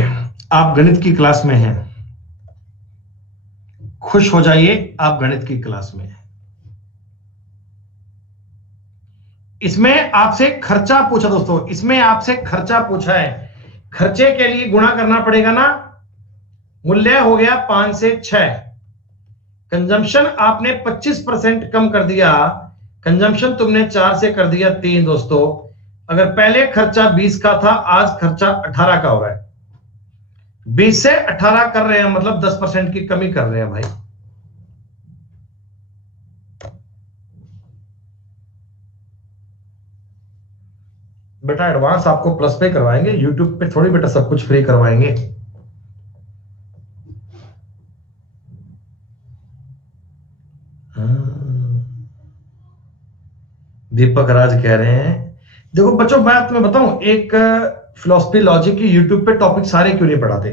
आप गणित की क्लास में हैं। खुश हो जाइए, आप गणित की क्लास में हैं। इसमें आपसे खर्चा पूछा दोस्तों, इसमें आपसे खर्चा पूछा है। खर्चे के लिए गुणा करना पड़ेगा ना। मूल्य हो गया 5 से 6, कंजम्पशन आपने 25% कम कर दिया, कंजम्पशन तुमने 4 से कर दिया 3 दोस्तों। अगर पहले खर्चा 20 का था, आज खर्चा 18 का हो रहा है। 20 से 18 कर रहे हैं मतलब 10% की कमी कर रहे हैं भाई। बेटा एडवांस आपको प्लस पे करवाएंगे, यूट्यूब पे थोड़ी बेटा सब कुछ फ्री करवाएंगे। दीपक राज कह रहे हैं, देखो बच्चों मैं तुम्हें बताऊं, एक फिलॉसफी लॉजिक की यूट्यूब पे टॉपिक सारे क्यों नहीं पढ़ाते।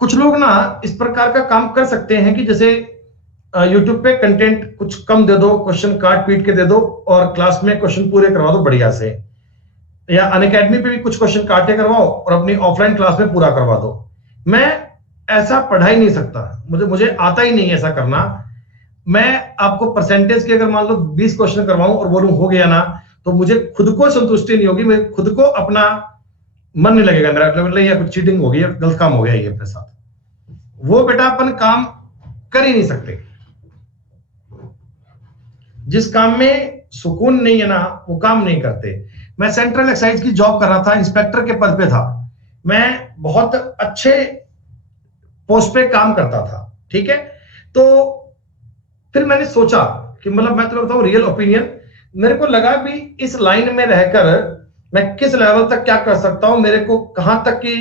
कुछ लोग ना इस प्रकार का काम कर सकते हैं कि जैसे यूट्यूब पे कंटेंट कुछ कम दे दो, क्वेश्चन काट पीट के दे दो और क्लास में क्वेश्चन पूरे करवा दो बढ़िया से, या अनअकैडमी पे भी कुछ क्वेश्चन काटे करवाओ और अपनी ऑफलाइन क्लास में पूरा करवा दो। मैं ऐसा पढ़ा ही नहीं सकता, मुझे आता ही नहीं ऐसा करना। मैं आपको परसेंटेज की अगर मान लो 20 क्वेश्चन करवाऊं और बोलूं हो गया ना, तो मुझे खुद को संतुष्टि नहीं होगी, मैं खुद को अपना मन नहीं लगेगा मेरा, मतलब या कुछ चीटिंग हो गई, गलत काम हो गया ये अपने साथ। वो बेटा अपन काम कर ही नहीं सकते। जिस काम में सुकून नहीं है ना, वो काम नहीं करते। मैं सेंट्रल एक्साइज की जॉब कर रहा था, इंस्पेक्टर के पद पे था, मैं बहुत अच्छे पोस्ट पे काम करता था, ठीक है। तो फिर मैंने सोचा कि मतलब मैं तुम्हें बताऊं रियल ओपिनियन, मेरे को लगा भी इस लाइन में रहकर मैं किस लेवल तक क्या कर सकता हूं, मेरे को कहां तक की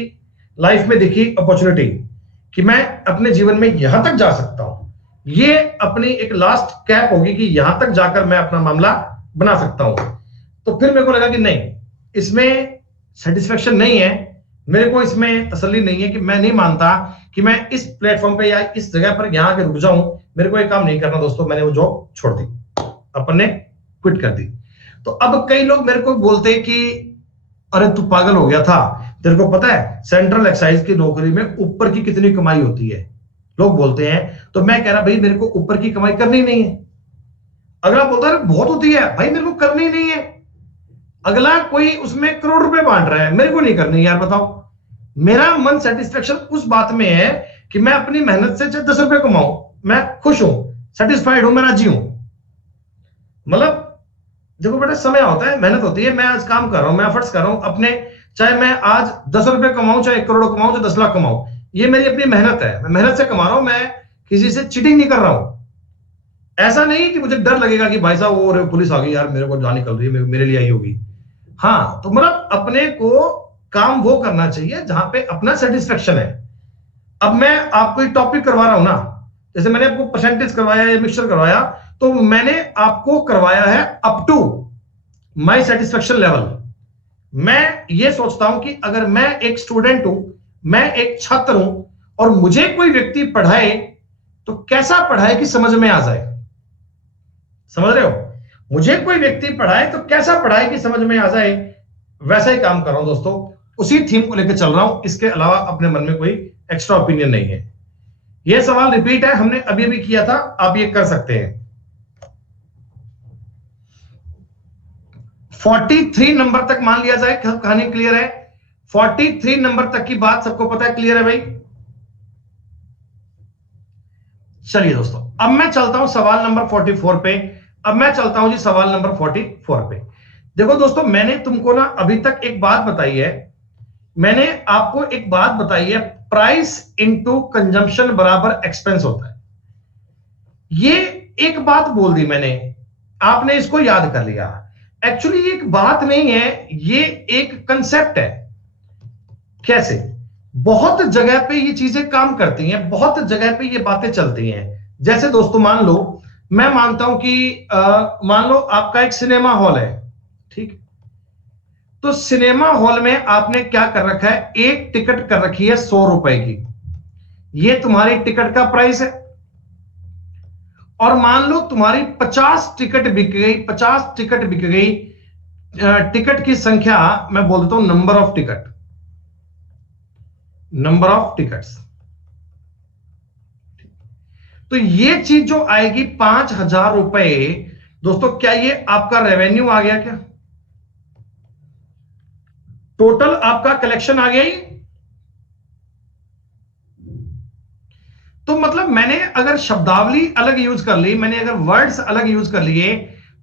लाइफ में दिखी अपॉर्चुनिटी कि मैं अपने जीवन में यहां तक जा सकता हूं। ये अपनी एक लास्ट कैप होगी कि यहां तक जाकर मैं अपना मामला बना सकता हूं। तो फिर मेरे को लगा कि नहीं, इसमें सेटिस्फेक्शन नहीं है, मेरे को इसमें तसल्ली नहीं है, कि मैं नहीं मानता कि मैं इस प्लेटफॉर्म पे या इस जगह पर यहां के रुक जाऊं। मेरे को ये काम नहीं करना दोस्तों, मैंने वो जॉब छोड़ दी, अपन ने क्विट कर दी। तो अब कई लोग मेरे को बोलते कि अरे तू पागल हो गया था, तेरे को पता है सेंट्रल एक्साइज की नौकरी में ऊपर की कितनी कमाई होती है, लोग बोलते हैं। तो मैं कह रहा भाई मेरे को ऊपर की कमाई करनी नहीं है। अगला बोलता है बहुत होती है, भाई मेरे को करनी नहीं है। अगला कोई उसमें करोड़ रुपए बांट रहा है, मेरे को नहीं करनी यार, बताओ। मेरा मन सेटिस्फेक्शन उस बात में है कि मैं अपनी मेहनत से 10 रुपए कमाऊं, मैं खुश हूं, सेटिस्फाइड हूं, मैं राजी हूं। मतलब देखो बेटा समय होता है, मेहनत होती है, मैं आज काम कर रहा हूं, मैं एफर्ट्स कर रहा हूं अपने, चाहे मैं आज 10 रुपए कमाऊं, चाहे 1 करोड़ कमाऊं, चाहे 10 लाख कमाऊं, ये मेरी अपनी मेहनत है, मैं मेहनत से कमा रहा हूं, मैं किसी से चीटिंग नहीं कर रहा हूं। ऐसा नहीं कि मुझे डर लगेगा कि भाई साहब वो पुलिस आ गई यार, मेरे को जान निकल रही है, मेरे लिए आई होगी। हाँ, तो मतलब अपने को काम वो करना चाहिए जहां पे अपना सेटिस्फेक्शन है। अब मैं आपको एक टॉपिक करवा रहा हूं ना, जैसे मैंने आपको परसेंटेज करवाया या मिक्सचर करवाया, तो मैंने आपको करवाया है up to my satisfaction level. मैं ये सोचता हूं कि अगर मैं एक स्टूडेंट हूं, मैं एक छात्र हूं, और मुझे कोई व्यक्ति पढ़ाए तो कैसा पढ़ाए कि समझ में आ जाए। समझ रहे हो? मुझे कोई व्यक्ति पढ़ाए तो कैसा पढ़ाए कि समझ में आ जाए, वैसा ही काम कर रहा हूं दोस्तों। उसी थीम को लेकर चल रहा हूं, इसके अलावा अपने मन में कोई एक्स्ट्रा ओपिनियन नहीं है। यह सवाल रिपीट है, हमने अभी अभी किया था, आप ये कर सकते हैं। 43 नंबर तक मान लिया जाए कहानी क्लियर है। 43 नंबर तक की बात सबको पता है, क्लियर है भाई? चलिए दोस्तों, अब मैं चलता हूं सवाल नंबर 44 पे। अब मैं चलता हूं जी सवाल नंबर 44 पे। देखो दोस्तों, मैंने तुमको ना अभी तक एक बात बताई है, मैंने आपको एक बात बताई है, प्राइस इनटू कंजम्पशन बराबर एक्सपेंस होता है। ये एक बात बोल दी मैंने, आपने इसको याद कर लिया। एक्चुअली ये एक बात नहीं है, ये एक कंसेप्ट है। कैसे? बहुत जगह पे ये चीजें काम करती हैं, बहुत जगह पे ये बातें चलती हैं। जैसे दोस्तों मान लो, मैं मानता हूं कि मान लो आपका एक सिनेमा हॉल है, ठीक? तो सिनेमा हॉल में आपने क्या कर रखा है, एक टिकट कर रखी है 100 रुपए की, ये तुम्हारी टिकट का प्राइस है। और मान लो तुम्हारी 50 टिकट बिक गई, 50 टिकट बिक गई। टिकट की संख्या मैं बोल देता हूं number of ticket, number of tickets. तो ये चीज जो आएगी 5,000 रुपए, दोस्तों क्या ये आपका रेवेन्यू आ गया? क्या टोटल आपका कलेक्शन आ गया ही? तो मतलब मैंने अगर शब्दावली अलग यूज कर ली, मैंने अगर वर्ड्स अलग यूज कर लिए,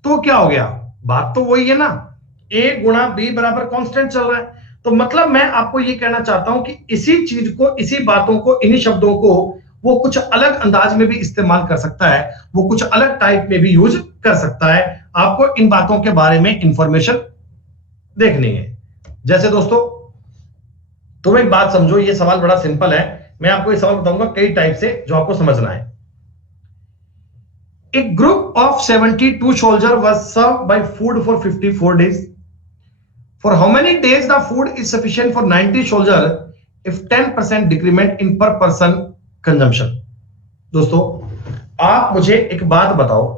तो क्या हो गया? बात तो वही है ना, ए गुणा बी बराबर कांस्टेंट चल रहा है। तो मतलब मैं आपको ये कहना चाहता हूं कि इसी चीज को, इसी बातों को, इन्हीं शब्दों को वो कुछ अलग अंदाज में भी इस्तेमाल कर सकता है, वो कुछ अलग टाइप में भी यूज कर सकता है। आपको इन बातों के बारे में इंफॉर्मेशन देखनी है। जैसे दोस्तों, तुम एक बात समझो, ये सवाल बड़ा सिंपल है, मैं आपको ये सवाल बताऊंगा कई टाइप से जो आपको समझना है। A group of 72 soldiers was served by food for 54 days. For how many days the food is sufficient for 90 soldiers if 10% decrement in per person consumption? दोस्तों, आप मुझे एक बात बताओ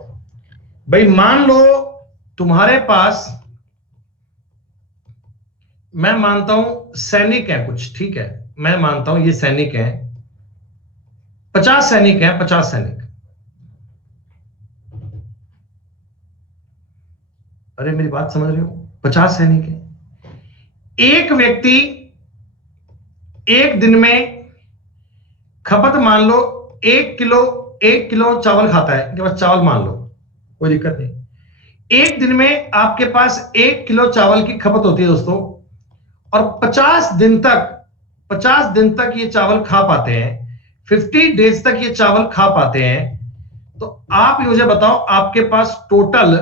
भाई, मान लो तुम्हारे पास, मैं मानता हूं सैनिक है कुछ, ठीक है, मैं मानता हूं ये सैनिक है, 50 सैनिक हैं, 50 सैनिक। अरे मेरी बात समझ रहे हो? 50 सैनिक हैं। एक व्यक्ति एक दिन में खपत मान लो 1 किलो चावल खाता है, इनके पास चावल मान लो, कोई दिक्कत नहीं। एक दिन में आपके पास 1 किलो चावल की खपत होती है दोस्तों, और 50 दिन तक ये चावल खा पाते हैं, 50 डेज तक ये चावल खा पाते हैं। तो आप मुझे बताओ, आपके पास टोटल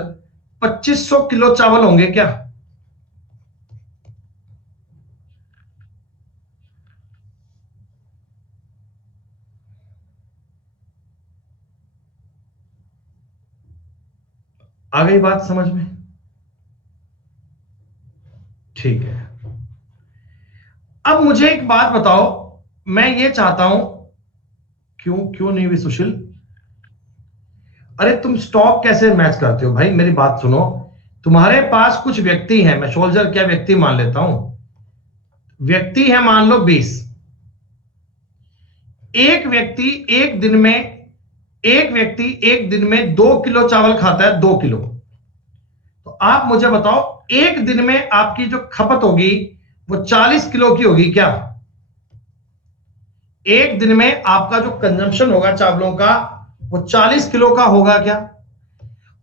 2500 किलो चावल होंगे क्या? आ गई बात समझ में? ठीक है। अब मुझे एक बात बताओ, मैं ये चाहता हूं, क्यों क्यों नहीं भी सुशील? अरे तुम स्टॉक कैसे मैच करते हो भाई? मेरी बात सुनो, तुम्हारे पास कुछ व्यक्ति हैं, मैं सोल्जर क्या व्यक्ति मान लेता हूं, व्यक्ति है मान लो 20। एक व्यक्ति एक दिन में 2 किलो चावल खाता है, 2 किलो। तो आप मुझे बताओ, एक दिन में आपकी जो खपत होगी वो 40 किलो की होगी क्या? एक दिन में आपका जो कंजम्पशन होगा चावलों का वो 40 किलो का होगा क्या?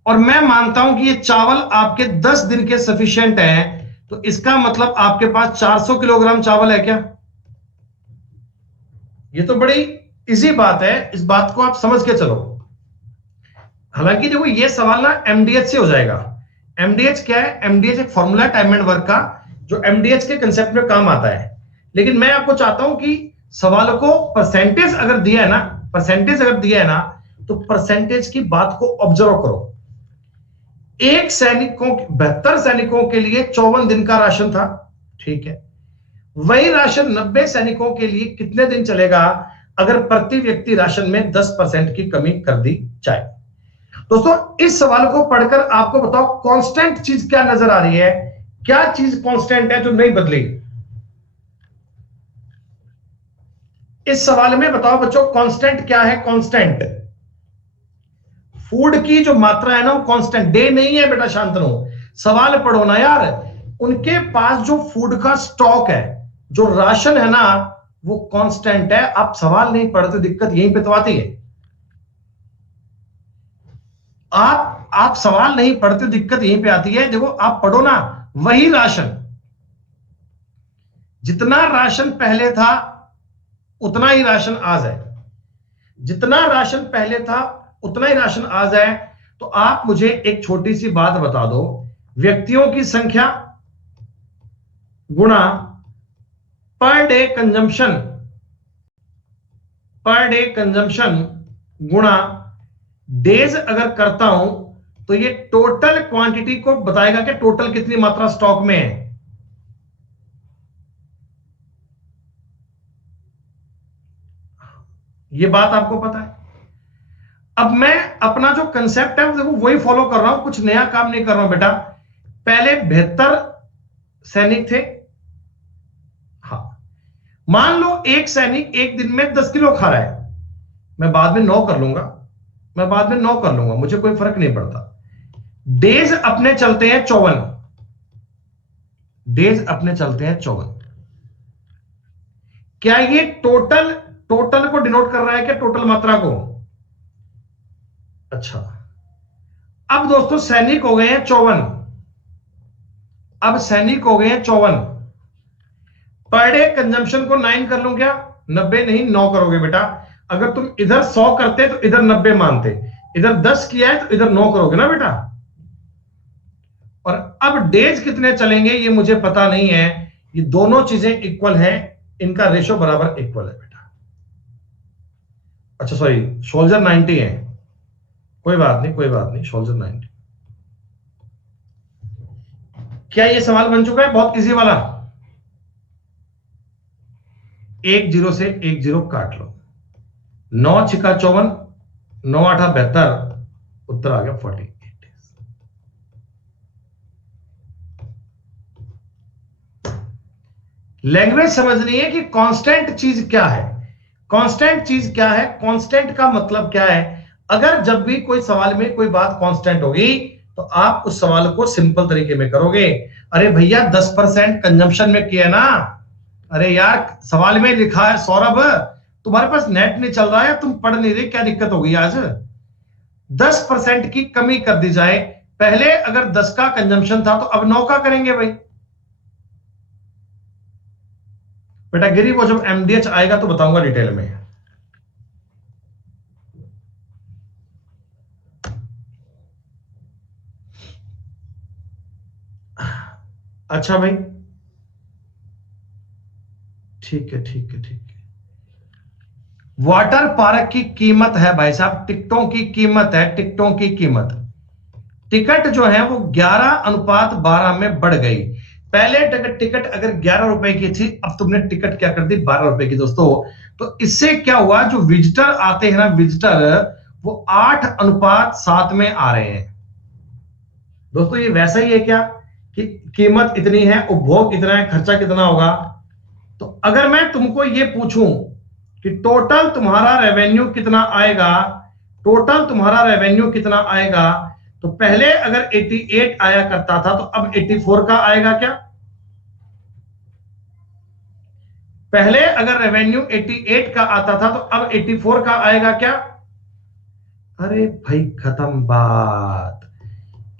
और मैं मानता हूं कि ये चावल आपके 10 दिन के सफिशिएंट हैं, तो इसका मतलब आपके पास 400 किलोग्राम चावल है क्या? ये तो बड़ी इजी बात है, इस बात को आप समझ के चलो। हालांकि देखो ये सवाल ना एमडीएच से हो जाएगा। एमडीएच क्या है? एमडीएच एक फॉर्मूला टाइम एंड वर्क का जो एमडीएच के कंसेप्ट में काम आता है। लेकिन मैं आपको चाहता हूं कि सवाल को परसेंटेज अगर दिया है ना, परसेंटेज अगर दिया है ना, तो परसेंटेज की बात को ऑब्जर्व करो। एक सैनिकों 72 सैनिकों के लिए 54 दिन का राशन था, ठीक है। वही राशन 90 सैनिकों के लिए कितने दिन चलेगा अगर प्रति व्यक्ति राशन में 10% की कमी कर दी जाए? दोस्तों इस सवाल को पढ़कर आपको बताओ कांस्टेंट चीज क्या नजर आ रही है, क्या चीज कांस्टेंट है जो नहीं बदली? इस सवाल में बताओ बच्चों कांस्टेंट क्या है? कांस्टेंट फूड की जो मात्रा है ना वो कांस्टेंट, डे नहीं है बेटा, शांतनु सवाल पढ़ो ना यार। उनके पास जो फूड का स्टॉक है, जो राशन है ना, वो कांस्टेंट है। आप सवाल नहीं पढ़ते, दिक्कत यहीं पे तो आती है। आप सवाल नहीं पढ़ते, दिक्कत यहीं पे आती है। देखो आप पढ़ो ना, वही राशन, जितना राशन पहले था उतना ही राशन आज है, जितना राशन पहले था उतना ही राशन आज है। तो आप मुझे एक छोटी सी बात बता दो, व्यक्तियों की संख्या गुणा per day consumption, per day consumption गुणा डेज अगर करता हूं तो ये टोटल क्वांटिटी को बताएगा कि टोटल कितनी मात्रा स्टॉक में है। ये बात आपको पता है। अब मैं अपना जो कंसेप्ट है देखो वही फॉलो कर रहा हूं, कुछ नया काम नहीं कर रहा हूं बेटा। पहले 72 सैनिक थे, हाँ मान लो एक सैनिक एक दिन में 10 किलो खा रहा है, मैं बाद में 9 कर लूंगा, मैं बाद में 9 कर लूंगा, मुझे कोई फर्क नहीं पड़ता। डेज अपने चलते हैं 54, डेज अपने चलते हैं 54। क्या ये टोटल, टोटल को डिनोट कर रहा है क्या, टोटल मात्रा को? अच्छा अब दोस्तों सैनिक हो गए हैं 54, अब सैनिक हो गए हैं 54। पर डे कंजम्पशन को 9 कर लूं क्या? 90 नहीं 9 करोगे बेटा। अगर तुम इधर 100 करते तो इधर 90 मानते, इधर 10 किया है तो इधर 9 करोगे ना बेटा। और अब डेज कितने चलेंगे ये मुझे पता नहीं है, ये दोनों चीजें इक्वल हैं, इनका रेशो बराबर इक्वल है बेटा। अच्छा सॉरी, सोल्जर 90 है, कोई बात नहीं कोई बात नहीं, सोल्जर 90। क्या ये सवाल बन चुका है? बहुत इजी वाला। 1 0 से 1 0 काट लो, 9 छिका 54, 9 8 72, उत्तर आ गया 48। लैंग्वेज समझनी है कि कांस्टेंट चीज क्या है, कांस्टेंट चीज क्या है, कांस्टेंट का मतलब क्या है। अगर जब भी कोई सवाल में कोई बात कांस्टेंट होगी तो आप उस सवाल को सिंपल तरीके में करोगे। अरे भैया 10% कंजम्पशन में किया ना, अरे यार सवाल में लिखा है सौरभ, तुम्हारे पास नेट नहीं चल रहा है, तुम पढ़ नहीं रहे, क्या दिक्कत होगी आज? 10% की कमी कर दी जाए, पहले अगर 10 का कंजम्पशन था तो अब 9 का करेंगे भाई। बेटा गिरी वो जब एमडीएच आएगा तो बताऊंगा डिटेल में। अच्छा भाई ठीक है ठीक है ठीक है। वाटर पार्क की कीमत है भाई साहब, टिकटों की कीमत है, टिकटों की कीमत। टिकट जो है वो 11:12 में बढ़ गई। पहले टिकट अगर 11 रुपए की थी, अब तुमने टिकट क्या कर दी 12 रुपए की दोस्तों। तो इससे क्या हुआ, जो विजिटर आते हैं ना विजिटर, वो 8:7 में आ रहे हैं। दोस्तों ये वैसा ही है क्या कि कीमत इतनी है, उपभोग इतना है, खर्चा कितना होगा? तो अगर मैं तुमको ये पूछूं कि टोटल तुम्हारा रेवेन्यू कितना आएगा, टोटल तुम्हारा रेवेन्यू कितना आएगा, तो पहले अगर 88 आया करता था तो अब 84 का आएगा क्या? पहले अगर रेवेन्यू 88 का आता था तो अब 84 का आएगा क्या? अरे भाई खत्म बात।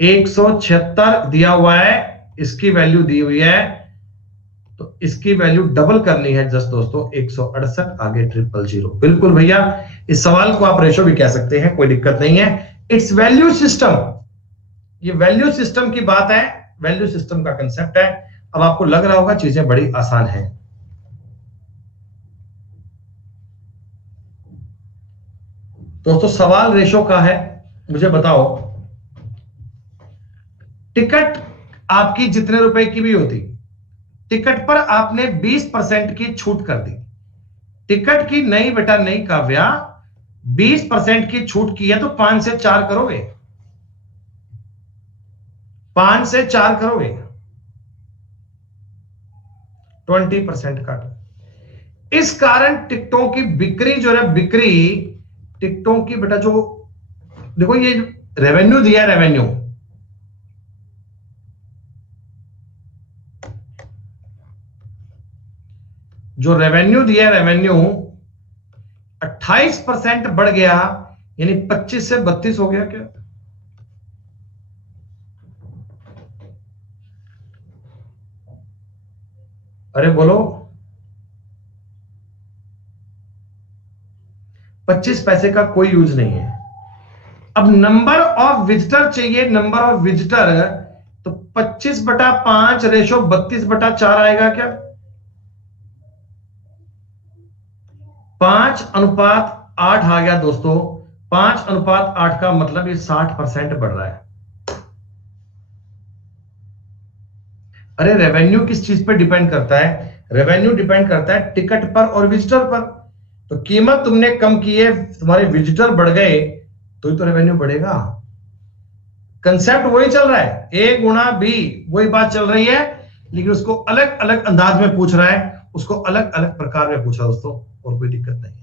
176 दिया हुआ है, इसकी वैल्यू दी हुई है, तो इसकी वैल्यू डबल करनी है जस्ट दोस्तों, 168 आगे 000। बिल्कुल भैया, इस सवाल को आप रेशो भी कह सकते हैं, कोई दिक्कत नहीं है। It's value system. ये वैल्यू सिस्टम की बात है, वैल्यू सिस्टम का कंसेप्ट है। अब आपको लग रहा होगा चीजें बड़ी आसान हैं। दोस्तों सवाल रेशो का है, मुझे बताओ टिकट आपकी जितने रुपए की भी होती, टिकट पर आपने 20% की छूट कर दी। टिकट की नहीं बेटा नहीं काव्या, 20% की छूट की है तो 5 से 4 करोगे, 5 से 4 करोगे, 20% काट। इस कारण टिकटों की बिक्री जो है, बिक्री टिकटों की बेटा जो देखो ये रेवेन्यू दिया, रेवेन्यू जो रेवेन्यू दिया, रेवेन्यू 28% बढ़ गया, यानी 25 से 32 हो गया क्या? अरे बोलो, 25 पैसे का कोई यूज नहीं है। अब नंबर ऑफ विजिटर चाहिए, नंबर ऑफ विजिटर, तो 25/5 रेशो 32/4 आएगा क्या? 5:8 आ गया दोस्तों। 5:8 का मतलब ये 60% बढ़ रहा है। अरे रेवेन्यू किस चीज पे डिपेंड करता है? रेवेन्यू डिपेंड करता है टिकट पर और विजिटर पर। तो कीमत तुमने कम की है, तुम्हारे विजिटर बढ़ गए, तो ही तो रेवेन्यू बढ़ेगा। कंसेप्ट वही चल रहा है, ए गुणा बी, वही बात चल रही है, लेकिन उसको अलग अलग अंदाज में पूछ रहा है, उसको अलग अलग प्रकार में पूछा दोस्तों, और कोई दिक्कत नहीं है।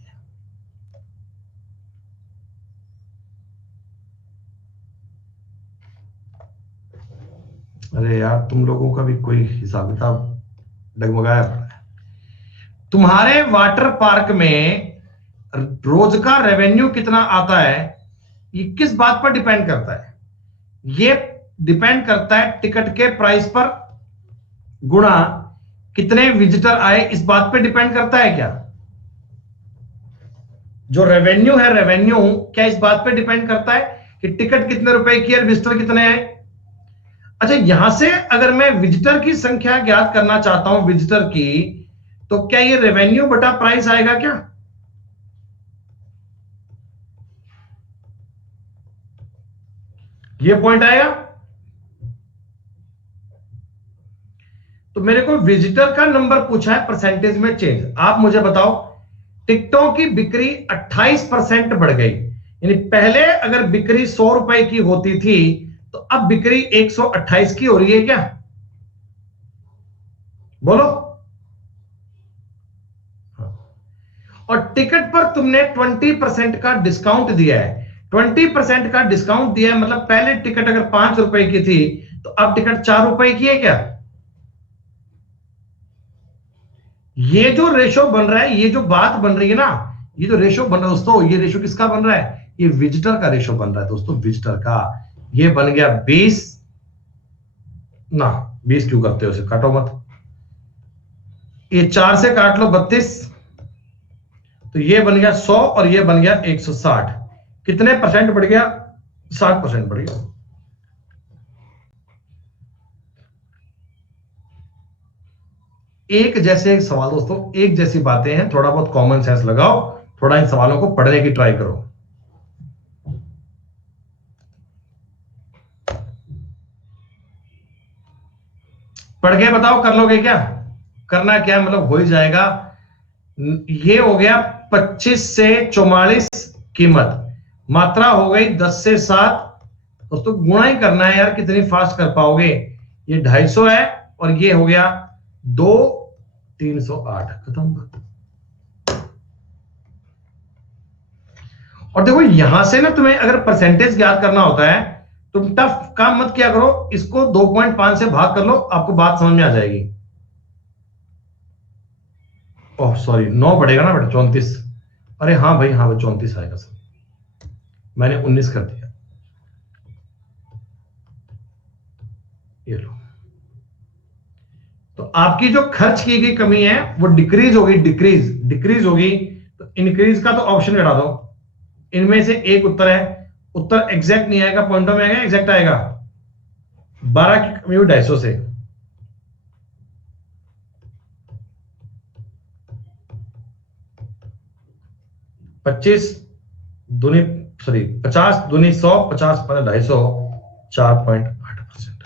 अरे यार तुम लोगों का भी कोई हिसाब किताब डगमगाया पड़ा है। तुम्हारे वाटर पार्क में रोज का रेवेन्यू कितना आता है, ये किस बात पर डिपेंड करता है? ये डिपेंड करता है टिकट के प्राइस पर गुणा कितने विजिटर आए, इस बात पे डिपेंड करता है क्या? जो रेवेन्यू है, रेवेन्यू क्या इस बात पे डिपेंड करता है कि टिकट कितने रुपए की और विजिटर कितने आए? अच्छा, यहां से अगर मैं विजिटर की संख्या ज्ञात करना चाहता हूं, विजिटर की, तो क्या ये रेवेन्यू बटा प्राइस आएगा क्या? ये पॉइंट आएगा। तो मेरे को विजिटर का नंबर पूछा है, परसेंटेज में चेंज। आप मुझे बताओ, टिकटों की बिक्री 28% बढ़ गई, यानी पहले अगर बिक्री 100 रुपए की होती थी, तो अब बिक्री 128 की हो रही है क्या? बोलो। और टिकट पर तुमने 20% का डिस्काउंट दिया है। 20% का डिस्काउंट दिया है, मतलब पहले टिकट अगर 5 रुपए की थी, तो अब टिकट 4 रुपए की है क्या? ये जो रेशो बन रहा है, ये जो बात बन रही है ना, ये जो रेशो बन रहा है दोस्तों, ये रेशो किसका बन रहा है? ये विजिटर का रेशो बन रहा है दोस्तों, विजिटर का। ये बन गया 20 ना, 20 क्यों करते हो, उसे काटो मत। ये 4 से काट लो 32, तो ये बन गया 100 और ये बन गया 160। कितने परसेंट बढ़ गया? 60% बढ़ गया। एक जैसे सवाल दोस्तों, एक जैसी बातें हैं, थोड़ा बहुत कॉमन सेंस लगाओ, थोड़ा इन सवालों को पढ़ने की ट्राई करो। पढ़ के बताओ, कर लोगे क्या? करना क्या, मतलब हो ही जाएगा। ये हो गया 25 से 44 कीमत, मात्रा हो गई 10 से 7। दोस्तों गुणा ही करना है यार, कितनी फास्ट कर पाओगे? ये 250 है और ये हो गया 2, 308, खत्म। और देखो यहां से ना, तुम्हें अगर परसेंटेज ज्ञात करना होता है, तुम टफ काम मत किया करो, इसको 2.5 से भाग कर लो, आपको बात समझ में आ जाएगी। ओह सॉरी, 9 बढ़ेगा ना बेटा, 34। अरे हाँ भाई, हाँ 34 आएगा सर, मैंने 19 कर दिया। ये लो। तो आपकी जो खर्च की गई कमी है वो डिक्रीज होगी, डिक्रीज होगी। तो इंक्रीज का तो ऑप्शन हटा दो, इनमें से एक उत्तर है उत्तर एग्जैक्ट नहीं आएगा, पॉइंटों में आएगा, एग्जैक्ट आएगा। 12 की कमी हुई 250 से। 25 दूनी, सॉरी 50 दूनी 100, 50 पर 250, 4.8%।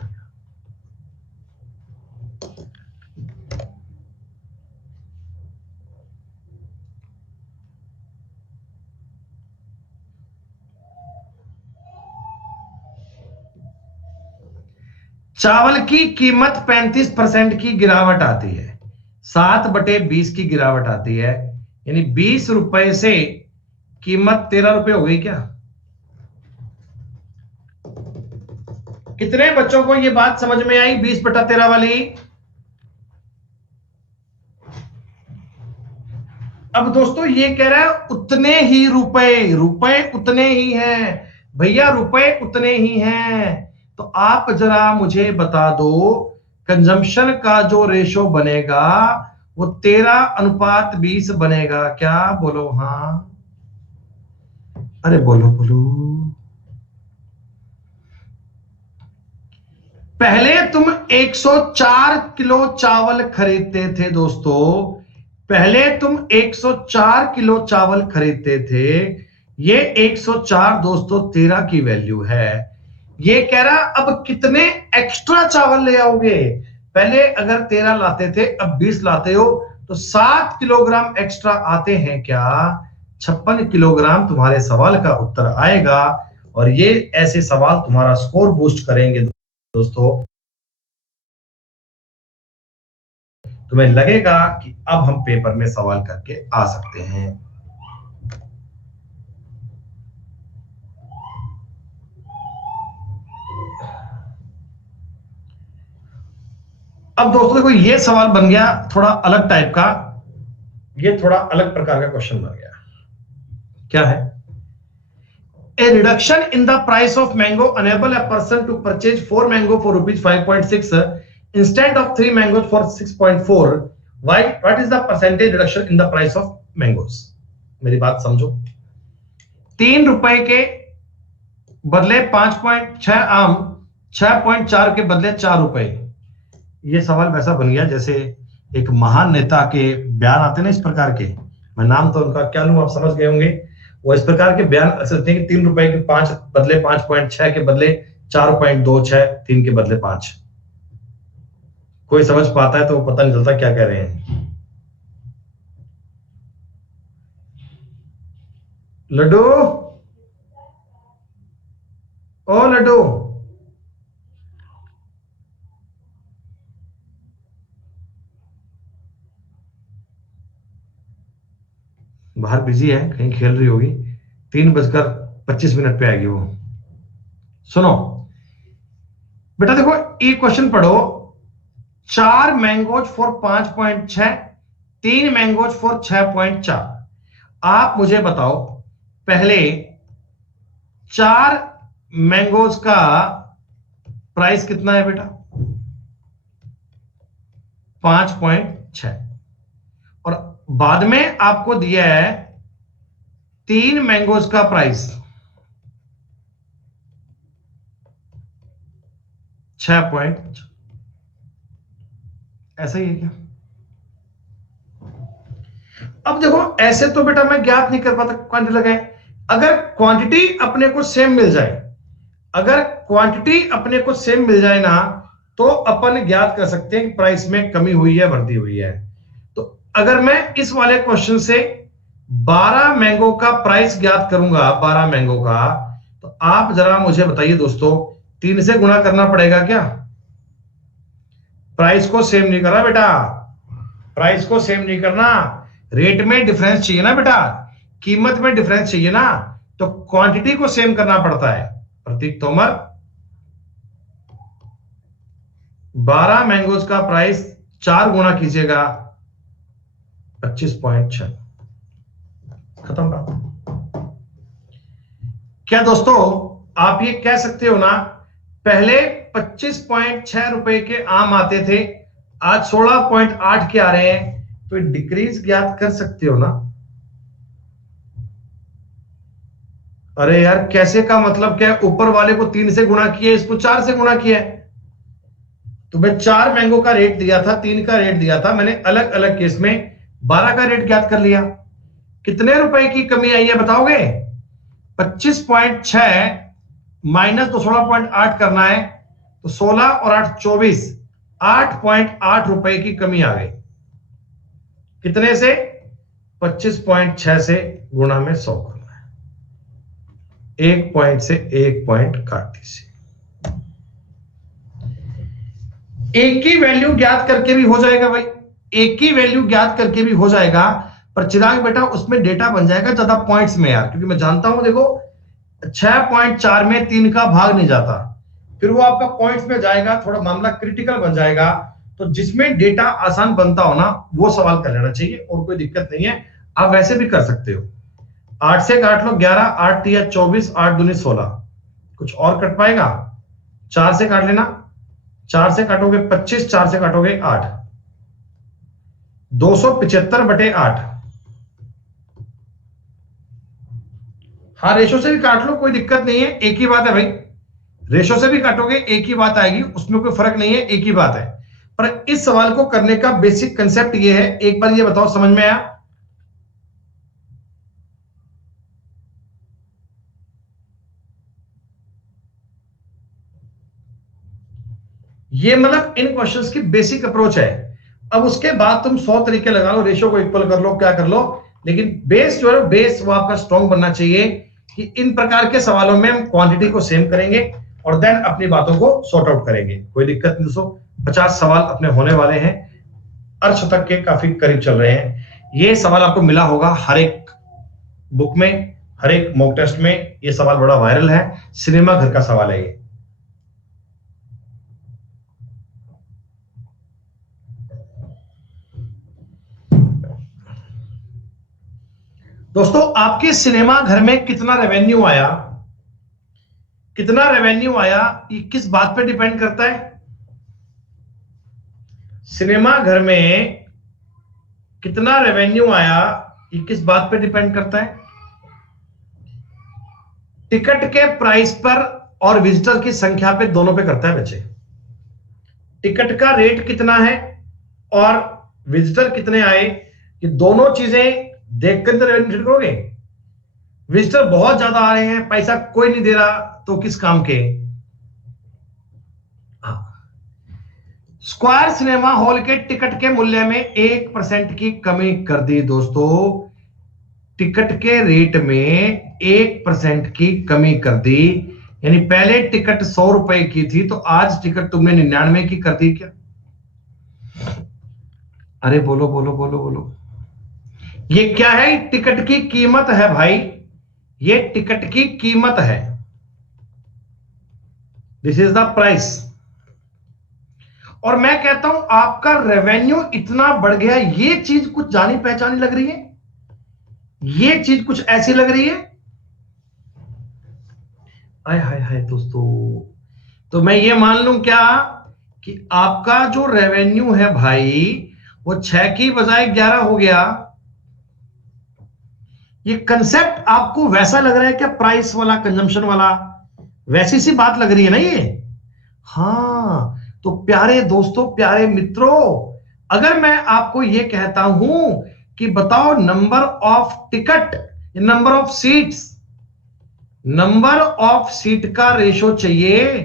चावल की कीमत 35% की गिरावट आती है, 7/20 की गिरावट आती है, यानी 20 रुपए से कीमत 13 रुपए हो गई क्या? कितने बच्चों को यह बात समझ में आई 20/13 वाली? अब दोस्तों ये कह रहा है उतने ही रुपए, रुपए उतने ही हैं भैया, रुपए उतने ही हैं। तो आप जरा मुझे बता दो, कंजम्पशन का जो रेशो बनेगा वो 13:20 बनेगा क्या? बोलो हाँ, अरे बोलो बोलो। पहले तुम 104 किलो चावल खरीदते थे दोस्तों, पहले तुम 104 किलो चावल खरीदते थे। ये 104 दोस्तों 13 की वैल्यू है। ये कह रहा अब कितने एक्स्ट्रा चावल ले आओगे? पहले अगर 13 लाते थे, अब 20 लाते हो, तो 7 किलोग्राम एक्स्ट्रा आते हैं क्या? 56 किलोग्राम तुम्हारे सवाल का उत्तर आएगा। और ये ऐसे सवाल तुम्हारा स्कोर बूस्ट करेंगे दोस्तों। तुम्हें लगेगा कि अब हम पेपर में सवाल करके आ सकते हैं। अब दोस्तों देखो, ये सवाल बन गया थोड़ा अलग टाइप का, ये थोड़ा अलग प्रकार का क्वेश्चन बन गया। क्या है? A reduction in the price of mango enable a person to purchase 4 mango for rupees 5.6 instead of 3 mangoes for 6.4. Why? What is the percentage reduction in the price of mangoes? मेरी बात समझो। 3 रुपए के बदले 5.6 आम, 6.4 के बदले 4 रुपए। ये सवाल वैसा बन गया जैसे एक महान नेता के बयान आते ना इस प्रकार के, मैं नाम तो उनका क्या लूं, आप समझ गए होंगे। वो इस प्रकार के बयान सकते हैं कि 3 रुपए के 5 बदले 5.6 के बदले 4.26, 3 के बदले 5। कोई समझ पाता है तो पता नहीं चलता क्या कह रहे हैं। लड्डू, ओ लड्डू, बाहर बिजी है, कहीं खेल रही होगी। 3:25 पे आएगी वो। सुनो बेटा, देखो ये क्वेश्चन पढ़ो। 4 मैंगोज फॉर 5.6, 3 मैंगोज फॉर 6.4। आप मुझे बताओ, पहले 4 मैंगोज का प्राइस कितना है बेटा? 5.6। और बाद में आपको दिया है 3 मैंगोज का प्राइस 6. ऐसा ही है क्या? अब देखो, ऐसे तो बेटा मैं ज्ञात नहीं कर पाता क्वांटिटी लगाए। अगर क्वांटिटी अपने को सेम मिल जाए, अगर क्वांटिटी अपने को सेम मिल जाए ना, तो अपन ज्ञात कर सकते हैं कि प्राइस में कमी हुई है, वृद्धि हुई है। तो अगर मैं इस वाले क्वेश्चन से 12 मैंगो का प्राइस ज्ञात करूंगा, 12 मैंगो का, तो आप जरा मुझे बताइए दोस्तों, 3 से गुणा करना पड़ेगा क्या? प्राइस को सेम नहीं करना बेटा, प्राइस को सेम नहीं करना, रेट में डिफरेंस चाहिए ना बेटा, कीमत में डिफरेंस चाहिए ना, तो क्वांटिटी को सेम करना पड़ता है। प्रतीक तोमर, 12 मैंगोज का प्राइस 4 गुना कीजिएगा 25.6। खत्म बात। क्या दोस्तों आप ये कह सकते हो ना, पहले 25.6 रुपए के आम आते थे, आज 16.8 के आ रहे हैं, तो डिक्रीज ज्ञात कर सकते हो ना? अरे यार कैसे का मतलब क्या है? ऊपर वाले को 3 से गुणा किया, इसको 4 से गुणा किया है। तो मैं 4 मैंगो का रेट दिया था, 3 का रेट दिया था, मैंने अलग अलग केस में 12 का रेट ज्ञात कर लिया। कितने रुपए की कमी आई है बताओगे? 25.6 माइनस 16.8 करना है, तो 16 और 8 24, 8.8 रुपए की कमी आ गई। कितने से? 25.6 से गुणा में 100 करना है, 1 पॉइंट से 1 पॉइंट काट दीजिए। एक ही वैल्यू ज्ञात करके भी हो जाएगा भाई, एक ही वैल्यू ज्ञात करके भी हो जाएगा, पर चिराग बेटा उसमें डेटा बन जाएगा ज्यादा पॉइंट्स में यार, क्योंकि मैं जानता हूं देखो 6.4 में 3 का भाग नहीं जाता, फिर वो आपका पॉइंट्स में जाएगा, थोड़ा मामला क्रिटिकल बन जाएगा। तो जिसमें डेटा आसान बनता हो ना वो सवाल कर लेना चाहिए, और कोई दिक्कत नहीं है, आप वैसे भी कर सकते हो। 8 से काट लो 11, 8 तिया 24, 8 दूनी 16, कुछ और कट पाएगा? 4 से काट लेना, 4 से काटोगे 25, 4 से काटोगे 8, 275/8। हाँ रेशो से भी काट लो, कोई दिक्कत नहीं है, एक ही बात है भाई, रेशो से भी काटोगे एक ही बात आएगी, उसमें कोई फर्क नहीं है, एक ही बात है। पर इस सवाल को करने का बेसिक कंसेप्ट ये है, एक बार ये बताओ समझ में आया? ये मतलब इन क्वेश्चंस की बेसिक अप्रोच है। अब उसके बाद तुम 100 तरीके लगा लो, रेशो को इक्वल कर लो, क्या कर लो, लेकिन बेस जो है बेस वो आपका स्ट्रॉन्ग बनना चाहिए कि इन प्रकार के सवालों में हम क्वांटिटी को सेम करेंगे और देन अपनी बातों को सॉर्ट आउट करेंगे। कोई दिक्कत नहीं दोस्तों, 50 सवाल अपने होने वाले हैं, अर्थ तक के काफी करीब चल रहे हैं। ये सवाल आपको मिला होगा हर एक बुक में, हर एक मॉक टेस्ट में, ये सवाल बड़ा वायरल है, सिनेमा घर का सवाल है ये। दोस्तों आपके सिनेमा घर में कितना रेवेन्यू आया, कितना रेवेन्यू आया, ये किस बात पे डिपेंड करता है? सिनेमा घर में कितना रेवेन्यू आया ये किस बात पे डिपेंड करता है? टिकट के प्राइस पर और विजिटर की संख्या पे, दोनों पे करता है बच्चे। टिकट का रेट कितना है और विजिटर कितने आए, ये दोनों चीजें देखकर तो रेवेन्यू करोगे। विजिटर बहुत ज्यादा आ रहे हैं, पैसा कोई नहीं दे रहा, तो किस काम के? स्क्वायर सिनेमा हॉल के टिकट के मूल्य में 1% की कमी कर दी दोस्तों, टिकट के रेट में 1% की कमी कर दी, यानी पहले टिकट 100 रुपए की थी, तो आज टिकट तुमने 99 की कर दी क्या? अरे बोलो बोलो बोलो बोलो, ये क्या है? टिकट की कीमत है भाई, ये टिकट की कीमत है, दिस इज द प्राइस। और मैं कहता हूं आपका रेवेन्यू इतना बढ़ गया, ये चीज कुछ जानी पहचानी लग रही है, ये चीज कुछ ऐसी लग रही है। हाय हाय हाय दोस्तों, तो मैं ये मान लूं क्या कि आपका जो रेवेन्यू है भाई वो 6 की बजाय 11 हो गया? ये कंसेप्ट आपको वैसा लग रहा है क्या, प्राइस वाला, कंजम्पशन वाला, वैसी सी बात लग रही है ना ये? हाँ, तो प्यारे दोस्तों, प्यारे मित्रों, अगर मैं आपको ये कहता हूं कि बताओ number of ticket, number of seats, number of seat का रेशो चाहिए,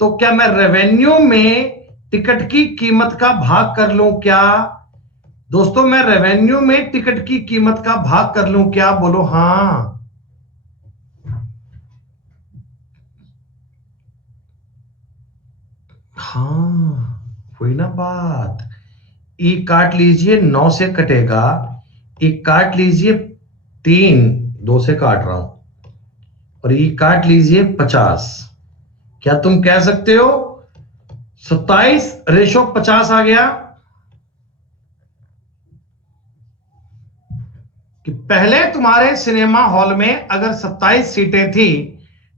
तो क्या मैं रेवेन्यू में टिकट की कीमत का भाग कर लूं क्या? दोस्तों मैं रेवेन्यू में टिकट की कीमत का भाग कर लूं क्या? बोलो हाँ। हाँ हुई ना बात। ई काट लीजिए, 9 से कटेगा, ई काट लीजिए 3, 2 से काट रहा हूं, और ई काट लीजिए 50। क्या तुम कह सकते हो 27/50 आ गया? कि पहले तुम्हारे सिनेमा हॉल में अगर 27 सीटें थी,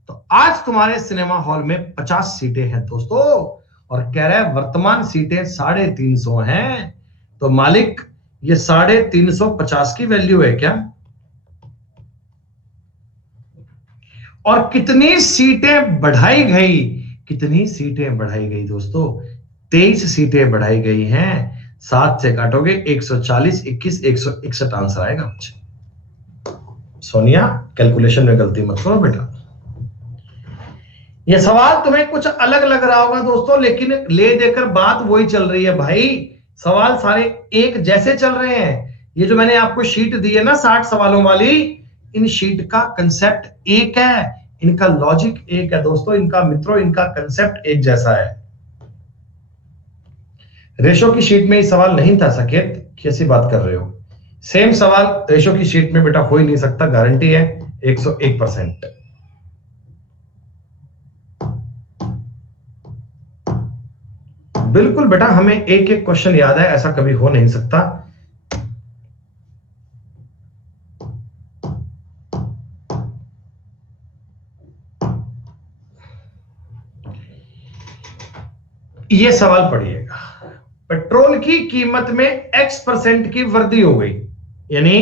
तो आज तुम्हारे सिनेमा हॉल में 50 सीटें हैं दोस्तों, और कह रहे हैं वर्तमान सीटें 350 हैं। तो मालिक ये 350 की वैल्यू है क्या? और कितनी सीटें बढ़ाई गई, कितनी सीटें बढ़ाई गई दोस्तों? 23 सीटें बढ़ाई गई हैं। 7 से काटोगे 140, 21, 161 आंसर आएगा मुझे। सोनिया कैलकुलेशन में गलती मत करो बेटा। ये सवाल तुम्हें कुछ अलग लग रहा होगा दोस्तों, लेकिन ले देकर बात वही चल रही है भाई। सवाल सारे एक जैसे चल रहे हैं। ये जो मैंने आपको शीट दी है ना 60 सवालों वाली, इन शीट का कंसेप्ट एक है, इनका लॉजिक एक है दोस्तों, इनका मित्रों, इनका कंसेप्ट एक जैसा है। रेशो की शीट में ये सवाल नहीं था सकेत, कैसी बात कर रहे हो? सेम सवाल रेशो की शीट में बेटा हो ही नहीं सकता, गारंटी है 101%। बिल्कुल बेटा, हमें एक एक क्वेश्चन याद है, ऐसा कभी हो नहीं सकता। ये सवाल पढ़िएगा, पेट्रोल की कीमत में x% की वृद्धि हो गई, यानी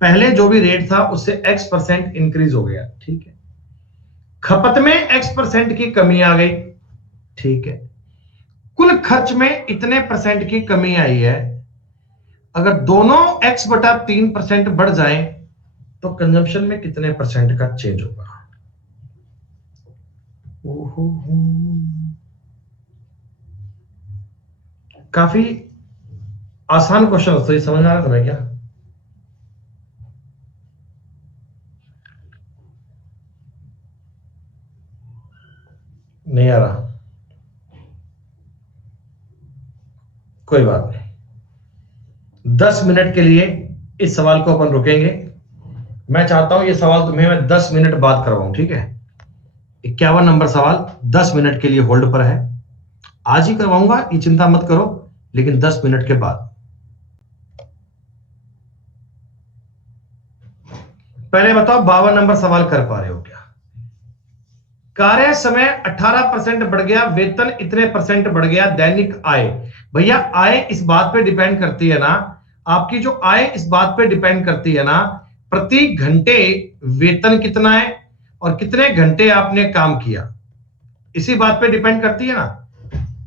पहले जो भी रेट था उससे x% इंक्रीज हो गया, ठीक है। खपत में x% की कमी आ गई, ठीक है। कुल खर्च में इतने % की कमी आई है। अगर दोनों x/3% बढ़ जाएं तो कंजम्पशन में कितने % का चेंज होगा? काफी आसान क्वेश्चन दोस्तों, ये समझ आ रहा है तुम्हें क्या? नहीं आ रहा? कोई बात नहीं, 10 मिनट के लिए इस सवाल को अपन रुकेंगे। मैं चाहता हूं ये सवाल तुम्हें मैं 10 मिनट बाद करवाऊं, ठीक है। 51 नंबर सवाल 10 मिनट के लिए होल्ड पर है। आज ही करवाऊंगा, ये चिंता मत करो, लेकिन 10 मिनट के बाद। पहले बताओ 52 नंबर सवाल कर पा रहे हो क्या? कार्य समय 18% बढ़ गया, वेतन इतने % बढ़ गया, दैनिक आय। भैया आय इस बात पे डिपेंड करती है ना, आपकी जो आय इस बात पे डिपेंड करती है ना, प्रति घंटे वेतन कितना है और कितने घंटे आपने काम किया, इसी बात पे डिपेंड करती है ना।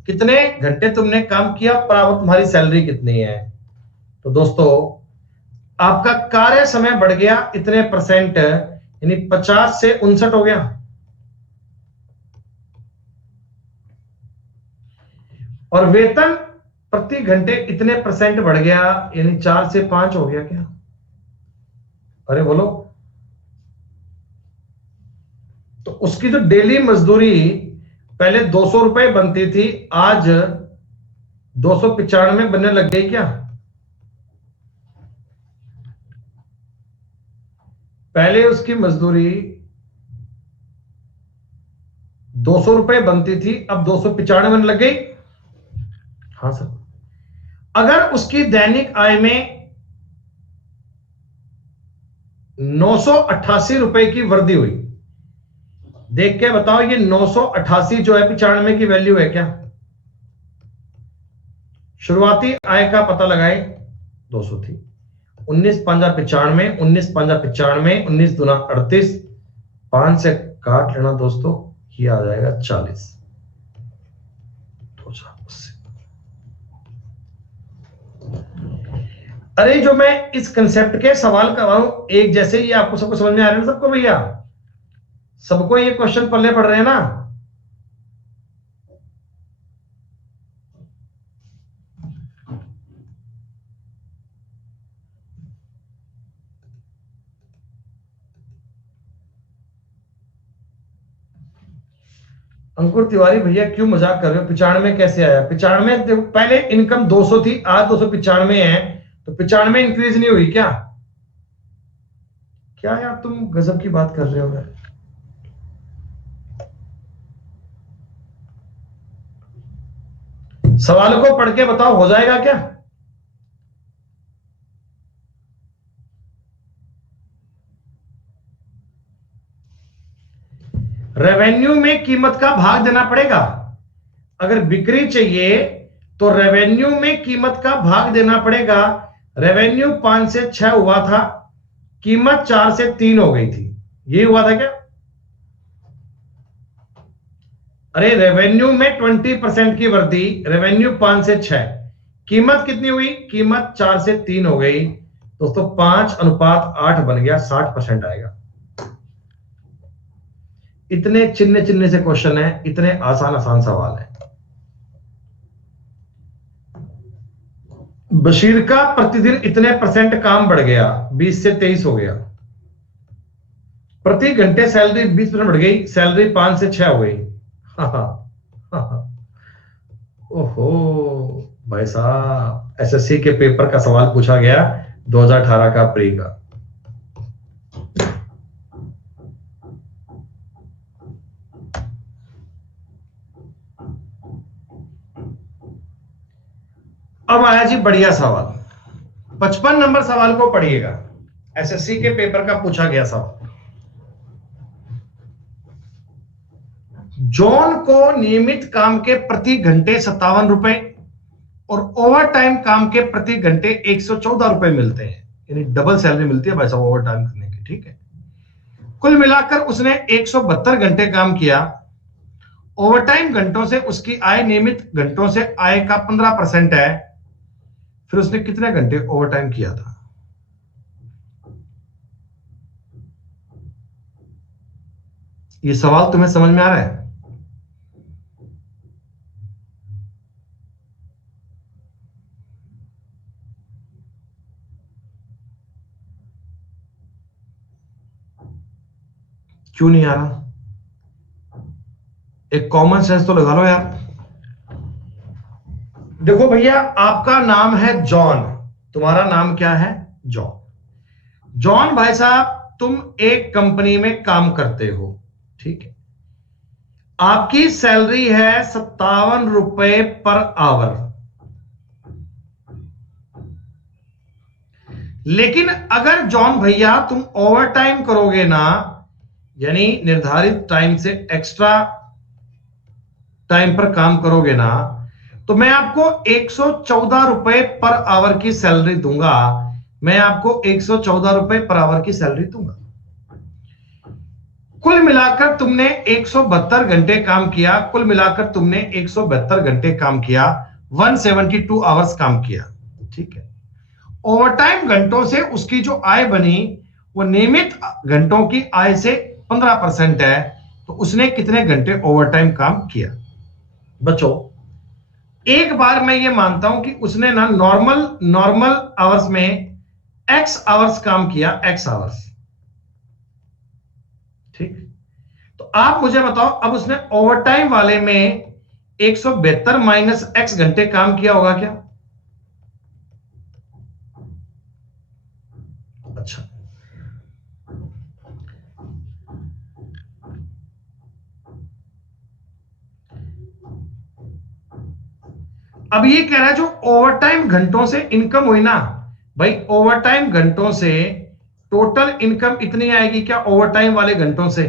कितने घंटे तुमने काम किया पर तुम्हारी सैलरी कितनी है। तो दोस्तों आपका कार्य समय बढ़ गया इतने %, यानी 50 से 59 हो गया। और वेतन प्रति घंटे इतने % बढ़ गया, यानी 4 से 5 हो गया क्या? अरे बोलो। तो उसकी जो डेली मजदूरी पहले 200 रुपए बनती थी, आज 295 बनने लग गई क्या? पहले उसकी मजदूरी 200 रुपए बनती थी, अब 295 बनने लग गई। हाँ सर। अगर उसकी दैनिक आय में 988 रुपए की वृद्धि हुई, देख के बताओ ये 988 जो है 95 की वैल्यू है क्या? शुरुआती आय का पता लगाए, 200 थी, 19 5 95, 19 5 95, 19 दूना 38, 5 से काट लेना दोस्तों, ये आ जाएगा 40। अरे जो मैं इस कंसेप्ट के सवाल कर रहा हूं एक जैसे, ये आपको सबको समझ में आ रहे हैं सबको? भैया सबको ये क्वेश्चन पल्ले पड़ रहे हैं ना? अंकुर तिवारी भैया क्यों मजाक कर रहे हो? 95 कैसे आया? 95 पहले इनकम 200 थी, आज 295 है, तो 95 इंक्रीज नहीं हुई क्या? क्या यार तुम गजब की बात कर रहे हो यार। सवाल को पढ़ के बताओ हो जाएगा क्या? रेवेन्यू में कीमत का भाग देना पड़ेगा। अगर बिक्री चाहिए तो रेवेन्यू में कीमत का भाग देना पड़ेगा। रेवेन्यू 5 से 6 हुआ था, कीमत 4 से 3 हो गई थी, यही हुआ था क्या? अरे रेवेन्यू में 20% की वृद्धि, रेवेन्यू 5 से 6, कीमत कितनी हुई, कीमत 4 से 3 हो गई दोस्तों, 5:8 बन गया, 60% आएगा। इतने चिन्ह चिन्ह से क्वेश्चन है, इतने आसान आसान सवाल है। बशीर का प्रतिदिन इतने परसेंट काम बढ़ गया, 20 से 23 हो गया। प्रति घंटे सैलरी 20% बढ़ गई, सैलरी 5 से 6 हो गई। हाँ हाँ, ओहो भाई साहब, एसएससी के पेपर का सवाल पूछा गया 2018 का प्री का। अब आया जी बढ़िया सवाल, 55 नंबर सवाल को पढ़िएगा, एसएससी के पेपर का पूछा गया सवाल। जॉन को नियमित काम के प्रति घंटे 57 रुपए और ओवर टाइम काम के प्रति घंटे 114 रुपए मिलते हैं, यानी डबल सैलरी मिलती है भाई साहब ओवर टाइम करने की, ठीक है। कुल मिलाकर उसने 172 घंटे काम किया, ओवर टाइम घंटों से उसकी आय नियमित घंटों से आय का 15% है, फिर उसने कितने घंटे ओवर टाइम किया था? ये सवाल तुम्हें समझ में आ रहा है? क्यों नहीं आ रहा? एक कॉमन सेंस तो लगा लो यार। देखो भैया, आपका नाम है जॉन, तुम्हारा नाम क्या है? जॉन। जॉन भाई साहब, तुम एक कंपनी में काम करते हो, ठीक है। आपकी सैलरी है 57 रुपए पर आवर, लेकिन अगर जॉन भैया तुम ओवर टाइम करोगे ना, यानी निर्धारित टाइम से एक्स्ट्रा टाइम पर काम करोगे ना, तो मैं आपको 114 रुपए पर आवर की सैलरी दूंगा, मैं आपको 114 रुपए पर आवर की सैलरी दूंगा। कुल मिलाकर तुमने 172 घंटे काम किया, कुल मिलाकर तुमने 172 घंटे काम किया, 172 आवर्स काम किया, ठीक है। ओवरटाइम घंटों से उसकी जो आय बनी वो नियमित घंटों की आय से 15% है, तो उसने कितने घंटे ओवरटाइम काम किया? बच्चों, एक बार मैं ये मानता हूं कि उसने ना नॉर्मल नॉर्मल आवर्स में एक्स आवर्स काम किया, एक्स आवर्स, ठीक। तो आप मुझे बताओ, अब उसने ओवरटाइम वाले में 172 माइनस एक्स घंटे काम किया होगा क्या? अच्छा, अब ये कह रहा है जो ओवरटाइम घंटों से इनकम हुई ना, भाई ओवरटाइम घंटों से टोटल इनकम इतनी आएगी क्या? ओवरटाइम वाले घंटों से,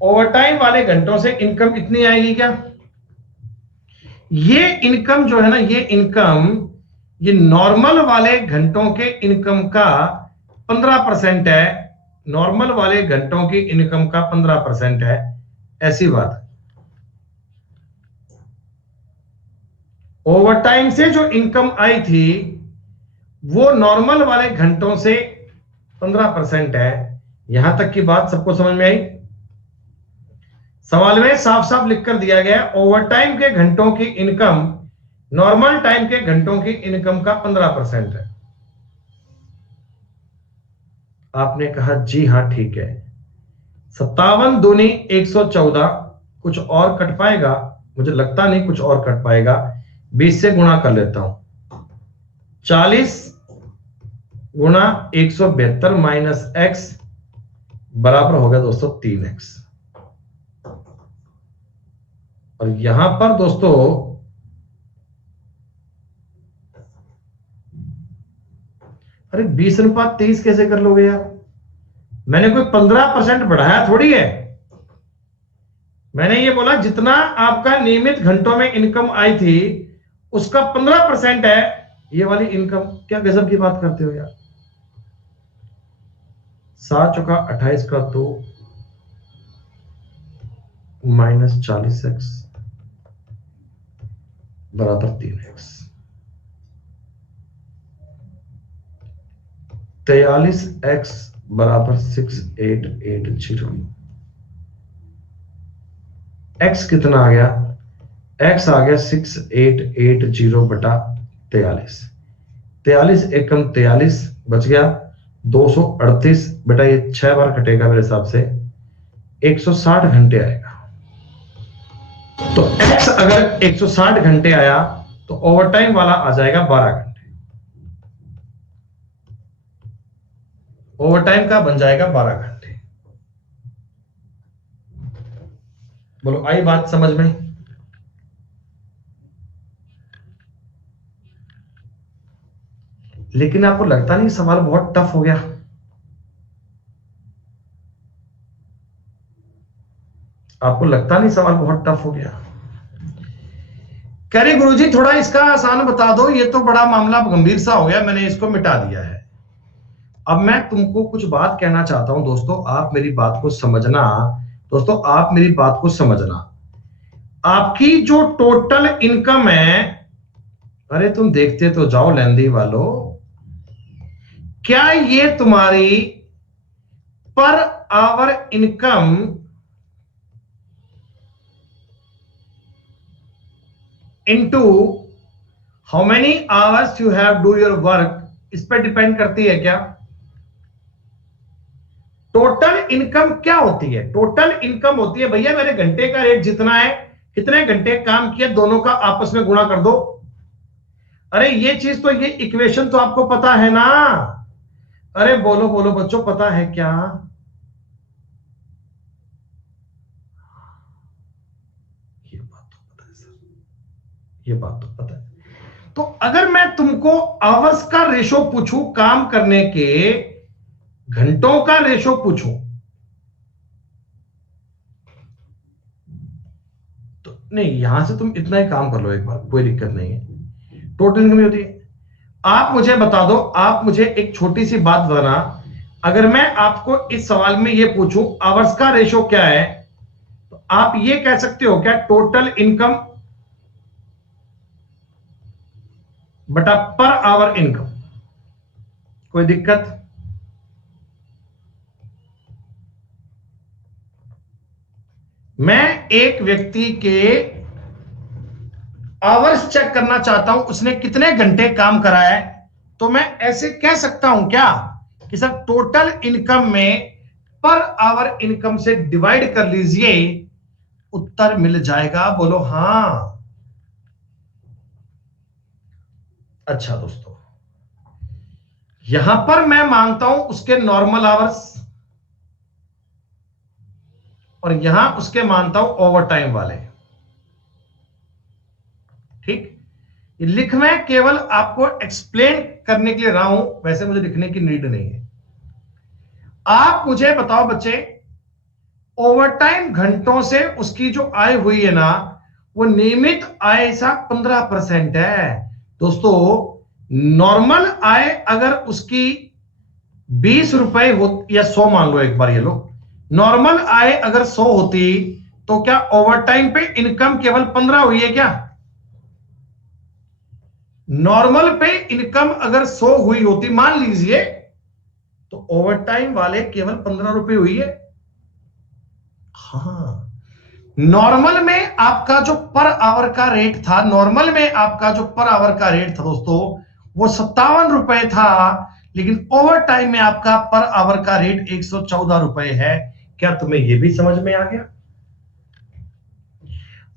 ओवरटाइम वाले घंटों से इनकम इतनी आएगी क्या? ये इनकम जो है ना, ये इनकम, ये नॉर्मल वाले घंटों के इनकम का 15% है, नॉर्मल वाले घंटों की इनकम का 15% है, ऐसी बात है। ओवरटाइम से जो इनकम आई थी वो नॉर्मल वाले घंटों से 15% है। यहां तक की बात सबको समझ में आई? सवाल में साफ साफ लिखकर दिया गया, ओवरटाइम के घंटों की इनकम नॉर्मल टाइम के घंटों की इनकम का 15% है। आपने कहा जी हां ठीक है, 57 दूनी 114, कुछ और कट पाएगा? मुझे लगता नहीं कुछ और कट पाएगा, 20 से गुणा कर लेता हूं, 40 गुणा 172 माइनस एक्स बराबर हो गया दोस्तों 3x। और यहां पर दोस्तों अरे 20:23 कैसे कर लोगे यार? मैंने कोई 15% बढ़ाया थोड़ी है, मैंने ये बोला जितना आपका नियमित घंटों में इनकम आई थी उसका 15% है ये वाली इनकम। क्या गजब की बात करते हो यार। 7 चौका 28 का 2, -40x बराबर 3x, 43x बराबर 6880। x कितना आ गया? x आ गया 6880 बटा 43। 43 एकम 43 बच गया 238 बेटा, ये 6 बार कटेगा मेरे हिसाब से, 160 घंटे आएगा। तो x अगर 160 घंटे आया तो ओवरटाइम वाला आ जाएगा 12 घंटे। ओवरटाइम का बन जाएगा 12 घंटे। बोलो आई बात समझ में? लेकिन आपको लगता नहीं सवाल बहुत टफ हो गया? आपको लगता नहीं सवाल बहुत टफ हो गया? कह रही गुरुजी थोड़ा इसका आसान बता दो, ये तो बड़ा मामला गंभीर सा हो गया, मैंने इसको मिटा दिया है। अब मैं तुमको कुछ बात कहना चाहता हूं दोस्तों, आप मेरी बात को समझना। दोस्तों आप मेरी बात को समझना। आपकी जो टोटल इनकम है, अरे तुम देखते तो जाओ लेंदी वालों, क्या ये तुम्हारी per hour income into how many hours you have do your work, इस पर डिपेंड करती है क्या? टोटल इनकम क्या होती है? टोटल इनकम होती है भैया मेरे घंटे का रेट जितना है, कितने घंटे काम किया, दोनों का आपस में गुणा कर दो। अरे ये चीज तो, ये इक्वेशन तो आपको पता है ना? अरे बोलो बोलो बच्चों, पता है क्या? ये बात तो पता है सर, ये बात तो पता है। तो अगर मैं तुमको आवर्स का रेशो पूछूं, काम करने के घंटों का रेशो पूछूं, तो नहीं, यहां से तुम इतना ही काम कर लो एक बार, कोई दिक्कत नहीं है। टोटल इनकम होती है। आप मुझे बता दो, आप मुझे एक छोटी सी बात बताना, अगर मैं आपको इस सवाल में ये पूछूं आवर्स का रेशो क्या है, तो आप ये कह सकते हो क्या टोटल इनकम बटा पर आवर इनकम? कोई दिक्कत? मैं एक व्यक्ति के आवर्स चेक करना चाहता हूं, उसने कितने घंटे काम करा है, तो मैं ऐसे कह सकता हूं क्या कि सर टोटल इनकम में पर आवर इनकम से डिवाइड कर लीजिए, उत्तर मिल जाएगा। बोलो हां। अच्छा दोस्तों, यहां पर मैं मानता हूं उसके नॉर्मल आवर्स, और यहां उसके मानता हूं ओवर टाइम वाले। ठीक, लिख मैं केवल आपको एक्सप्लेन करने के लिए रहा हूं, वैसे मुझे लिखने की नीड नहीं है। आप मुझे बताओ बच्चे, ओवरटाइम घंटों से उसकी जो आय हुई है ना, वो नियमित आय सा 15% है दोस्तों। नॉर्मल आय अगर उसकी 20 रुपए हो या 100 मान लो, एक बार ये लो, नॉर्मल आय अगर 100 होती तो क्या ओवरटाइम पे इनकम केवल 15 हुई है क्या? नॉर्मल पे इनकम अगर 100 हुई होती मान लीजिए, तो ओवरटाइम वाले केवल 15 रुपए हुई है। हाँ, नॉर्मल में आपका जो पर आवर का रेट था, नॉर्मल में आपका जो पर आवर का रेट था दोस्तों, वो 57 रुपए था, लेकिन ओवर टाइम में आपका पर आवर का रेट 114 रुपए है। क्या तुम्हें यह भी समझ में आ गया?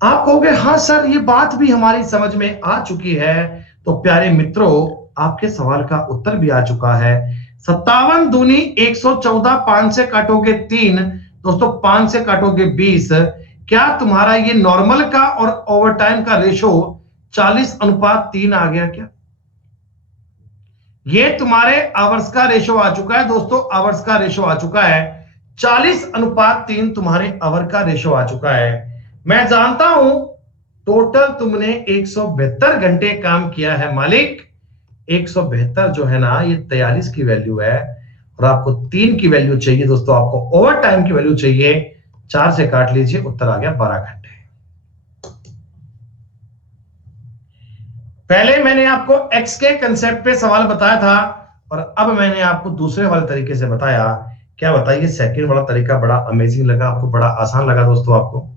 आप कहोगे हाँ सर ये बात भी हमारी समझ में आ चुकी है। तो प्यारे मित्रों, आपके सवाल का उत्तर भी आ चुका है। 57 दूनी 114, 5 से काटोगे 3 दोस्तों, 5 से काटोगे 20। क्या तुम्हारा ये नॉर्मल का और ओवरटाइम का रेशो 40:3 आ गया क्या? ये तुम्हारे आवर्स का रेशो आ चुका है दोस्तों, आवर्स का रेशो आ चुका है 40:3 तुम्हारे आवर का रेशो आ चुका है। मैं जानता हूं टोटल तुमने 172 घंटे काम किया है मालिक। 172 जो है ना, ये 43 की वैल्यू है, और आपको 3 की वैल्यू चाहिए दोस्तों, आपको ओवर टाइम की वैल्यू चाहिए। 4 से काट लीजिए, उत्तर आ गया 12 घंटे। पहले मैंने आपको एक्स के कंसेप्ट पे सवाल बताया था और अब मैंने आपको दूसरे वाले तरीके से बताया। क्या बताइए, सेकंड वाला तरीका बड़ा अमेजिंग लगा आपको, बड़ा आसान लगा दोस्तों आपको?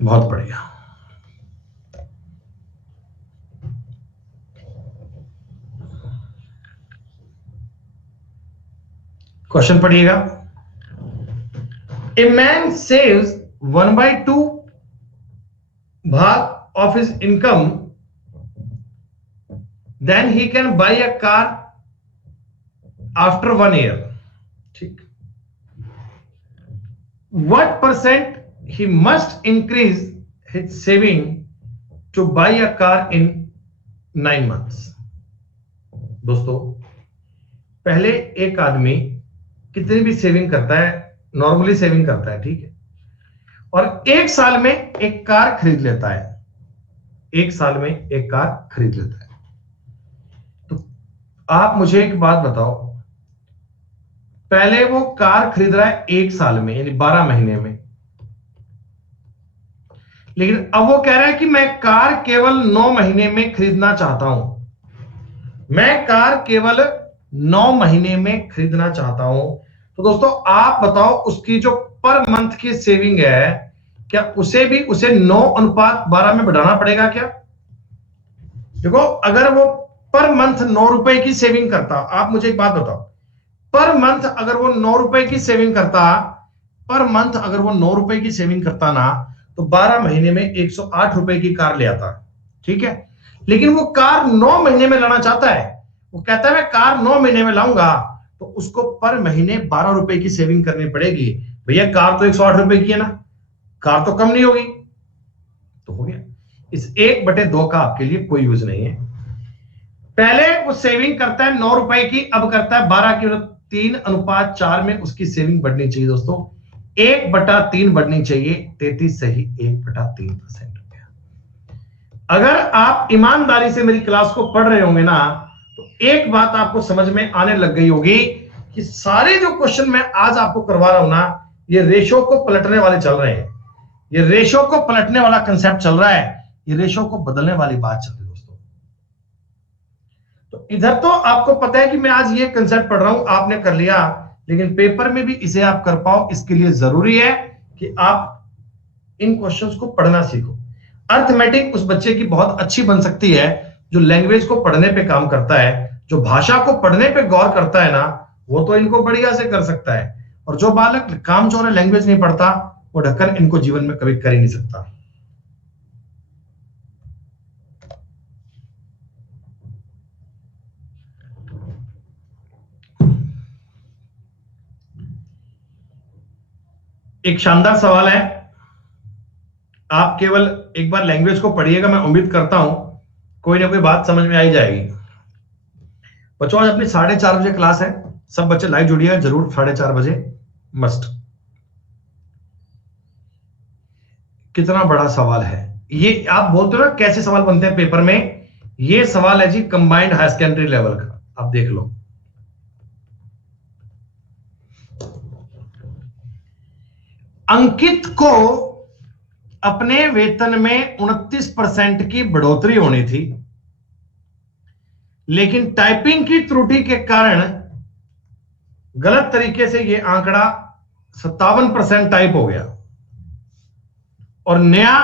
बहुत बढ़िया। क्वेश्चन पढ़िएगा। ए मैन सेव्स 1/2 भाग of his income, then he can buy a car after 1 year. ठीक। What percent he must increase his saving to buy a car in 9 months। दोस्तों, पहले एक आदमी कितनी भी सेविंग करता है, नॉर्मली सेविंग करता है, ठीक है, और एक साल में एक कार खरीद लेता है। एक साल में एक कार खरीद लेता है। तो आप मुझे एक बात बताओ, पहले वो कार खरीद रहा है एक साल में, यानी 12 महीने में, लेकिन अब वो कह रहा है कि मैं कार केवल 9 महीने में खरीदना चाहता हूं। मैं कार केवल 9 महीने में खरीदना चाहता हूं। तो दोस्तों आप बताओ, उसकी जो पर मंथ की सेविंग है, क्या उसे 9:12 में बढ़ाना पड़ेगा क्या? देखो, अगर वो पर मंथ 9 रुपए की सेविंग करता, आप मुझे एक बात बताओ, पर मंथ अगर वो 9 रुपए की सेविंग करता, पर मंथ अगर वो 9 रुपए की सेविंग करता ना, तो 12 महीने में 108 रुपए की कार ले आता। ठीक है, लेकिन वो कार 9 महीने में लाना चाहता है। वो कहता है मैं कार 9 महीने में लाऊंगा, तो उसको पर महीने 12 रुपए की सेविंग करनी पड़ेगी। भैया कार तो 108 रुपए की है ना, कार तो कम नहीं होगी। तो हो गया, इस 1/2 का आपके लिए कोई यूज नहीं है। पहले वो सेविंग करता है 9 रुपए की, अब करता है 12 की, 3:4 में उसकी सेविंग बढ़नी चाहिए दोस्तों, 1/3 बढ़नी चाहिए, 33 सही 1/3%। अगर आप ईमानदारी से मेरी क्लास को पढ़ रहे होंगे ना, तो एक बात आपको समझ में आने लग गई होगी कि सारे जो क्वेश्चन मैं आज आपको करवा रहा हूं ना, ये रेशो को पलटने वाले चल रहे हैं। ये रेशो को पलटने वाला कंसेप्ट चल रहा है, ये रेशो को बदलने वाली बात चल रही है दोस्तों। तो इधर तो आपको पता है कि मैं आज ये कंसेप्ट पढ़ रहा हूं, आपने कर लिया, लेकिन पेपर में भी इसे आप कर पाओ, इसके लिए जरूरी है कि आप इन क्वेश्चंस को पढ़ना सीखो। अर्थमेटिक उस बच्चे की बहुत अच्छी बन सकती है जो लैंग्वेज को पढ़ने पे काम करता है, जो भाषा को पढ़ने पे गौर करता है ना, वो तो इनको बढ़िया से कर सकता है। और जो बालक कामचोर है, लैंग्वेज नहीं पढ़ता, वो ढक्कन इनको जीवन में कभी कर ही नहीं सकता। एक शानदार सवाल है, आप केवल एक बार लैंग्वेज को पढ़िएगा, मैं उम्मीद करता हूं कोई ना कोई बात समझ में आई जाएगी। बच्चों आज अपनी 4:30 बजे क्लास है, सब बच्चे लाइव जुड़िएगा जरूर, 4:30 बजे मस्ट। कितना बड़ा सवाल है ये, आप बोलते हो ना कैसे सवाल बनते हैं पेपर में, ये सवाल है जी कंबाइंड हायर सेकेंडरी लेवल का, आप देख लो। अंकित को अपने वेतन में 29% की बढ़ोतरी होनी थी, लेकिन टाइपिंग की त्रुटि के कारण गलत तरीके से यह आंकड़ा 57% टाइप हो गया और नया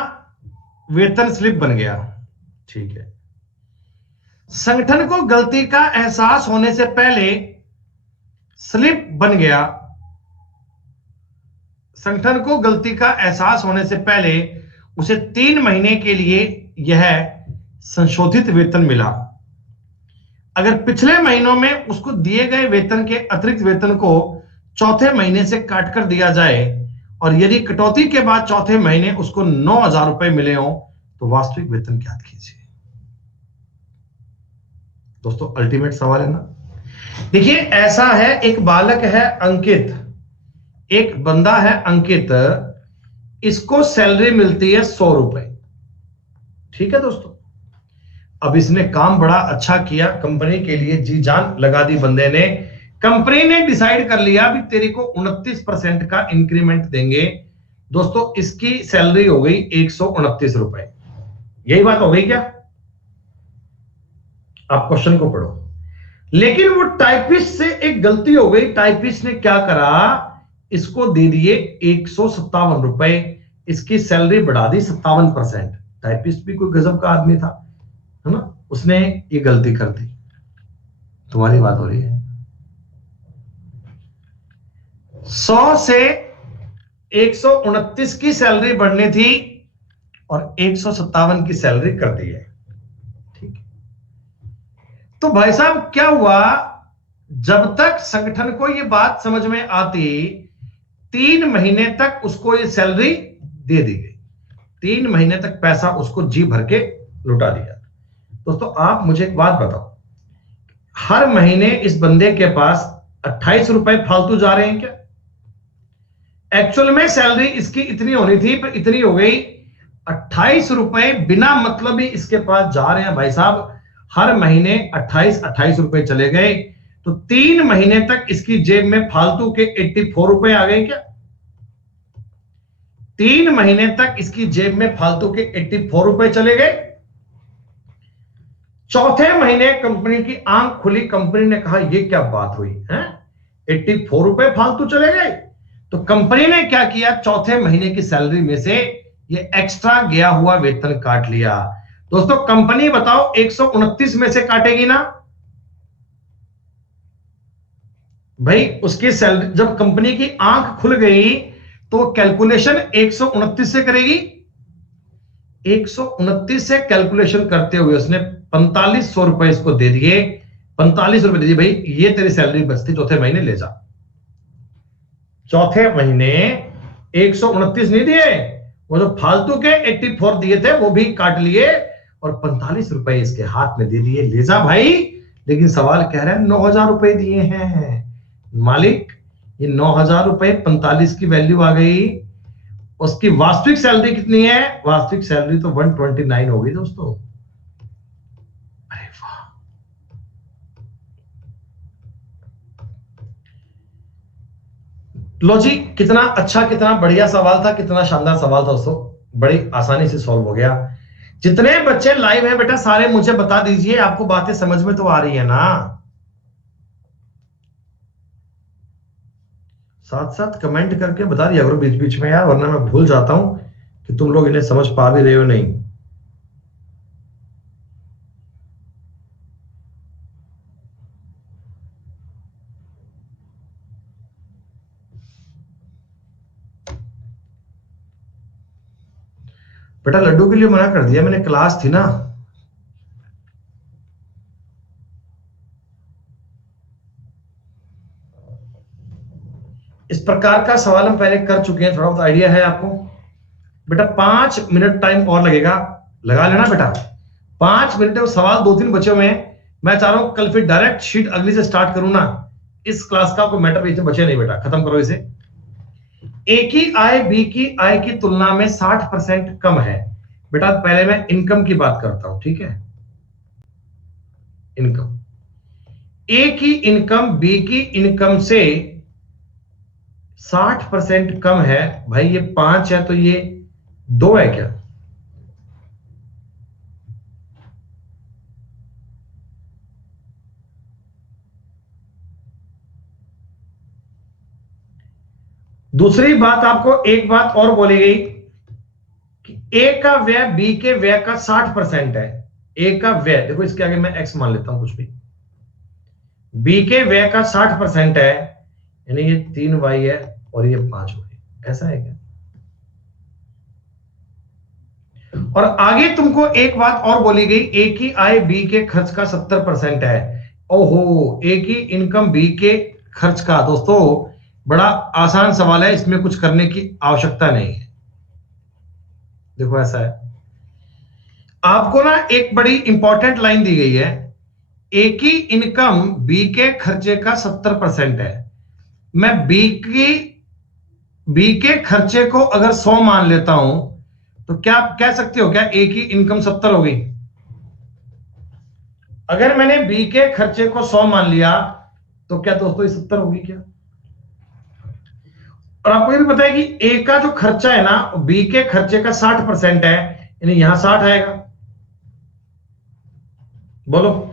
वेतन स्लिप बन गया। ठीक है, संगठन को गलती का एहसास होने से पहले स्लिप बन गया, संगठन को गलती का एहसास होने से पहले उसे 3 महीने के लिए यह संशोधित वेतन मिला। अगर पिछले महीनों में उसको दिए गए वेतन के अतिरिक्त वेतन को चौथे महीने से काटकर दिया जाए और यदि कटौती के बाद चौथे महीने उसको 9,000 रुपए मिले हो, तो वास्तविक वेतन ज्ञात कीजिए। दोस्तों अल्टीमेट सवाल है ना। देखिए ऐसा है, एक बालक है अंकित, एक बंदा है अंकित, इसको सैलरी मिलती है 100 रुपए। ठीक है दोस्तों, अब इसने काम बड़ा अच्छा किया, कंपनी के लिए जी जान लगा दी बंदे ने। कंपनी ने डिसाइड कर लिया भी तेरे को 29% का इंक्रीमेंट देंगे। दोस्तों इसकी सैलरी हो गई 129 रुपए। यही बात हो गई क्या? आप क्वेश्चन को पढ़ो। लेकिन वो टाइपिस्ट से एक गलती हो गई। टाइपिस्ट ने क्या करा, इसको दे दिए 157 रुपए, इसकी सैलरी बढ़ा दी 57%। टाइपिस्ट भी कोई गजब का आदमी था, है ना, उसने ये गलती कर दी। तुम्हारी बात हो रही है। 100 से 129 की सैलरी बढ़नी थी और 157 की सैलरी कर दी है। ठीक है, तो भाई साहब क्या हुआ, जब तक संगठन को ये बात समझ में आती, 3 महीने तक उसको ये सैलरी दे दी गई। 3 महीने तक पैसा उसको जी भर के लुटा दिया। दोस्तों आप मुझे एक बात बताओ, हर महीने इस बंदे के पास 28 रुपए फालतू जा रहे हैं क्या? एक्चुअल में सैलरी इसकी इतनी होनी थी पर इतनी हो गई, 28 रुपए बिना मतलब ही इसके पास जा रहे हैं भाई साहब। हर महीने 28 रुपए चले गए, तो 3 महीने तक इसकी जेब में फालतू के 84 रुपए आ गए क्या? 3 महीने तक इसकी जेब में फालतू के 84 रुपए चले गए। चौथे महीने कंपनी की आंख खुली, कंपनी ने कहा ये क्या बात हुई है, 84 रुपए फालतू चले गए। तो कंपनी ने क्या किया, चौथे महीने की सैलरी में से ये एक्स्ट्रा गया हुआ वेतन काट लिया। दोस्तों कंपनी बताओ 129 में से काटेगी ना भाई उसकी सैलरी। जब कंपनी की आंख खुल गई तो कैलकुलेशन 129 से करेगी। 129 से कैलकुलेशन करते हुए उसने 4500 रुपए इसको दे दिए। 45 रुपए दे दिए, भाई ये तेरी सैलरी बचती, चौथे महीने ले जा। चौथे महीने 129 नहीं दिए, वो जो फालतू के 84 दिए थे वो भी काट लिए और 45 रुपए इसके हाथ में दे दिए, ले जा भाई। लेकिन सवाल कह रहे हैं 9000 रुपए दिए हैं मालिक, ये 9000 रुपए 45 की वैल्यू आ गई। उसकी वास्तविक सैलरी कितनी है? वास्तविक सैलरी तो 129 हो गई दोस्तों। अरे वाह, लो जी, कितना अच्छा कितना बढ़िया सवाल था, कितना शानदार सवाल था दोस्तों, बड़ी आसानी से सॉल्व हो गया। जितने बच्चे लाइव हैं बेटा सारे मुझे बता दीजिए, आपको बातें समझ में तो आ रही है ना? साथ साथ कमेंट करके बता दिया करो बीच बीच में यार, वरना मैं भूल जाता हूं कि तुम लोग इन्हें समझ पा भी रहे हो नहीं। बेटा लड्डू के लिए मना कर दिया मैंने, क्लास थी ना। इस प्रकार का सवाल हम पहले कर चुके हैं, थोड़ा बहुत आइडिया है आपको। बेटा 5 मिनट टाइम और लगेगा, लगा लेना बेटा। 5 मिनट में सवाल 2-3 बचे हुए हैं। मैं चाह रहा हूं कल फिर डायरेक्ट शीट अगली से स्टार्ट करूं ना। इस क्लास का कोई मैटर बीच में बचे नहीं बेटा, खत्म करो इसे। ए की आय बी की आय की तुलना में 60% कम है। बेटा पहले मैं इनकम की बात करता हूं, ठीक है। इनकम, ए की इनकम बी की इनकम से 60% कम है। भाई ये 5 है तो ये 2 है क्या? दूसरी बात आपको एक बात और बोली गई कि ए का व्यय बी के व्यय का 60% है। ए का व्यय, देखो इसके आगे मैं एक्स मान लेता हूं कुछ भी, बी के व्यय का 60% है, यानी ये 3y है और ये 5y, ऐसा है क्या? और आगे तुमको एक बात और बोली गई, ए की आय बी के खर्च का 70% है। ओहो, ए की इनकम बी के खर्च का। दोस्तों बड़ा आसान सवाल है, इसमें कुछ करने की आवश्यकता नहीं है। देखो ऐसा है, आपको ना एक बड़ी इंपॉर्टेंट लाइन दी गई है, ए की इनकम बी के खर्चे का 70% है। मैं बी के खर्चे को अगर 100 मान लेता हूं तो क्या आप कह सकते हो क्या ए की इनकम 70 होगी? अगर मैंने बी के खर्चे को 100 मान लिया तो क्या दोस्तों ये 70 होगी क्या? और आपको ये भी पता है कि ए का जो खर्चा है ना बी के खर्चे का 60% है, यानी यहां 60 आएगा। बोलो।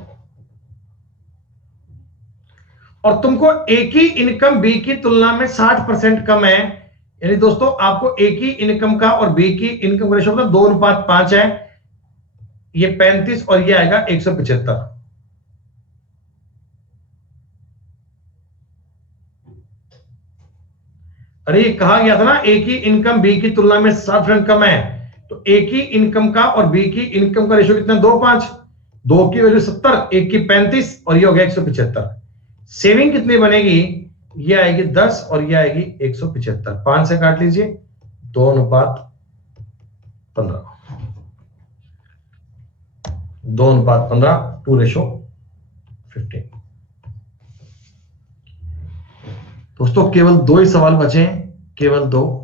और तुमको ए की इनकम बी की तुलना में 60% कम है, यानी दोस्तों आपको ए की इनकम का और बी की इनकम का रेशो 2:5 है। ये 35 और ये आएगा 175। अरे ये कहा गया था ना ए की इनकम बी की तुलना में 60% कम है, तो ए की इनकम का और बी की इनकम का रेशो कितना? 2:5। 2 की वैल्यू 70, एक की 35 और ये हो गया 175। सेविंग कितनी बनेगी? ये आएगी 10 और ये आएगी 175। 5 से काट लीजिए, 2:15। 2:15, 2:15। दोस्तों केवल 2 ही सवाल बचे हैं, केवल 2।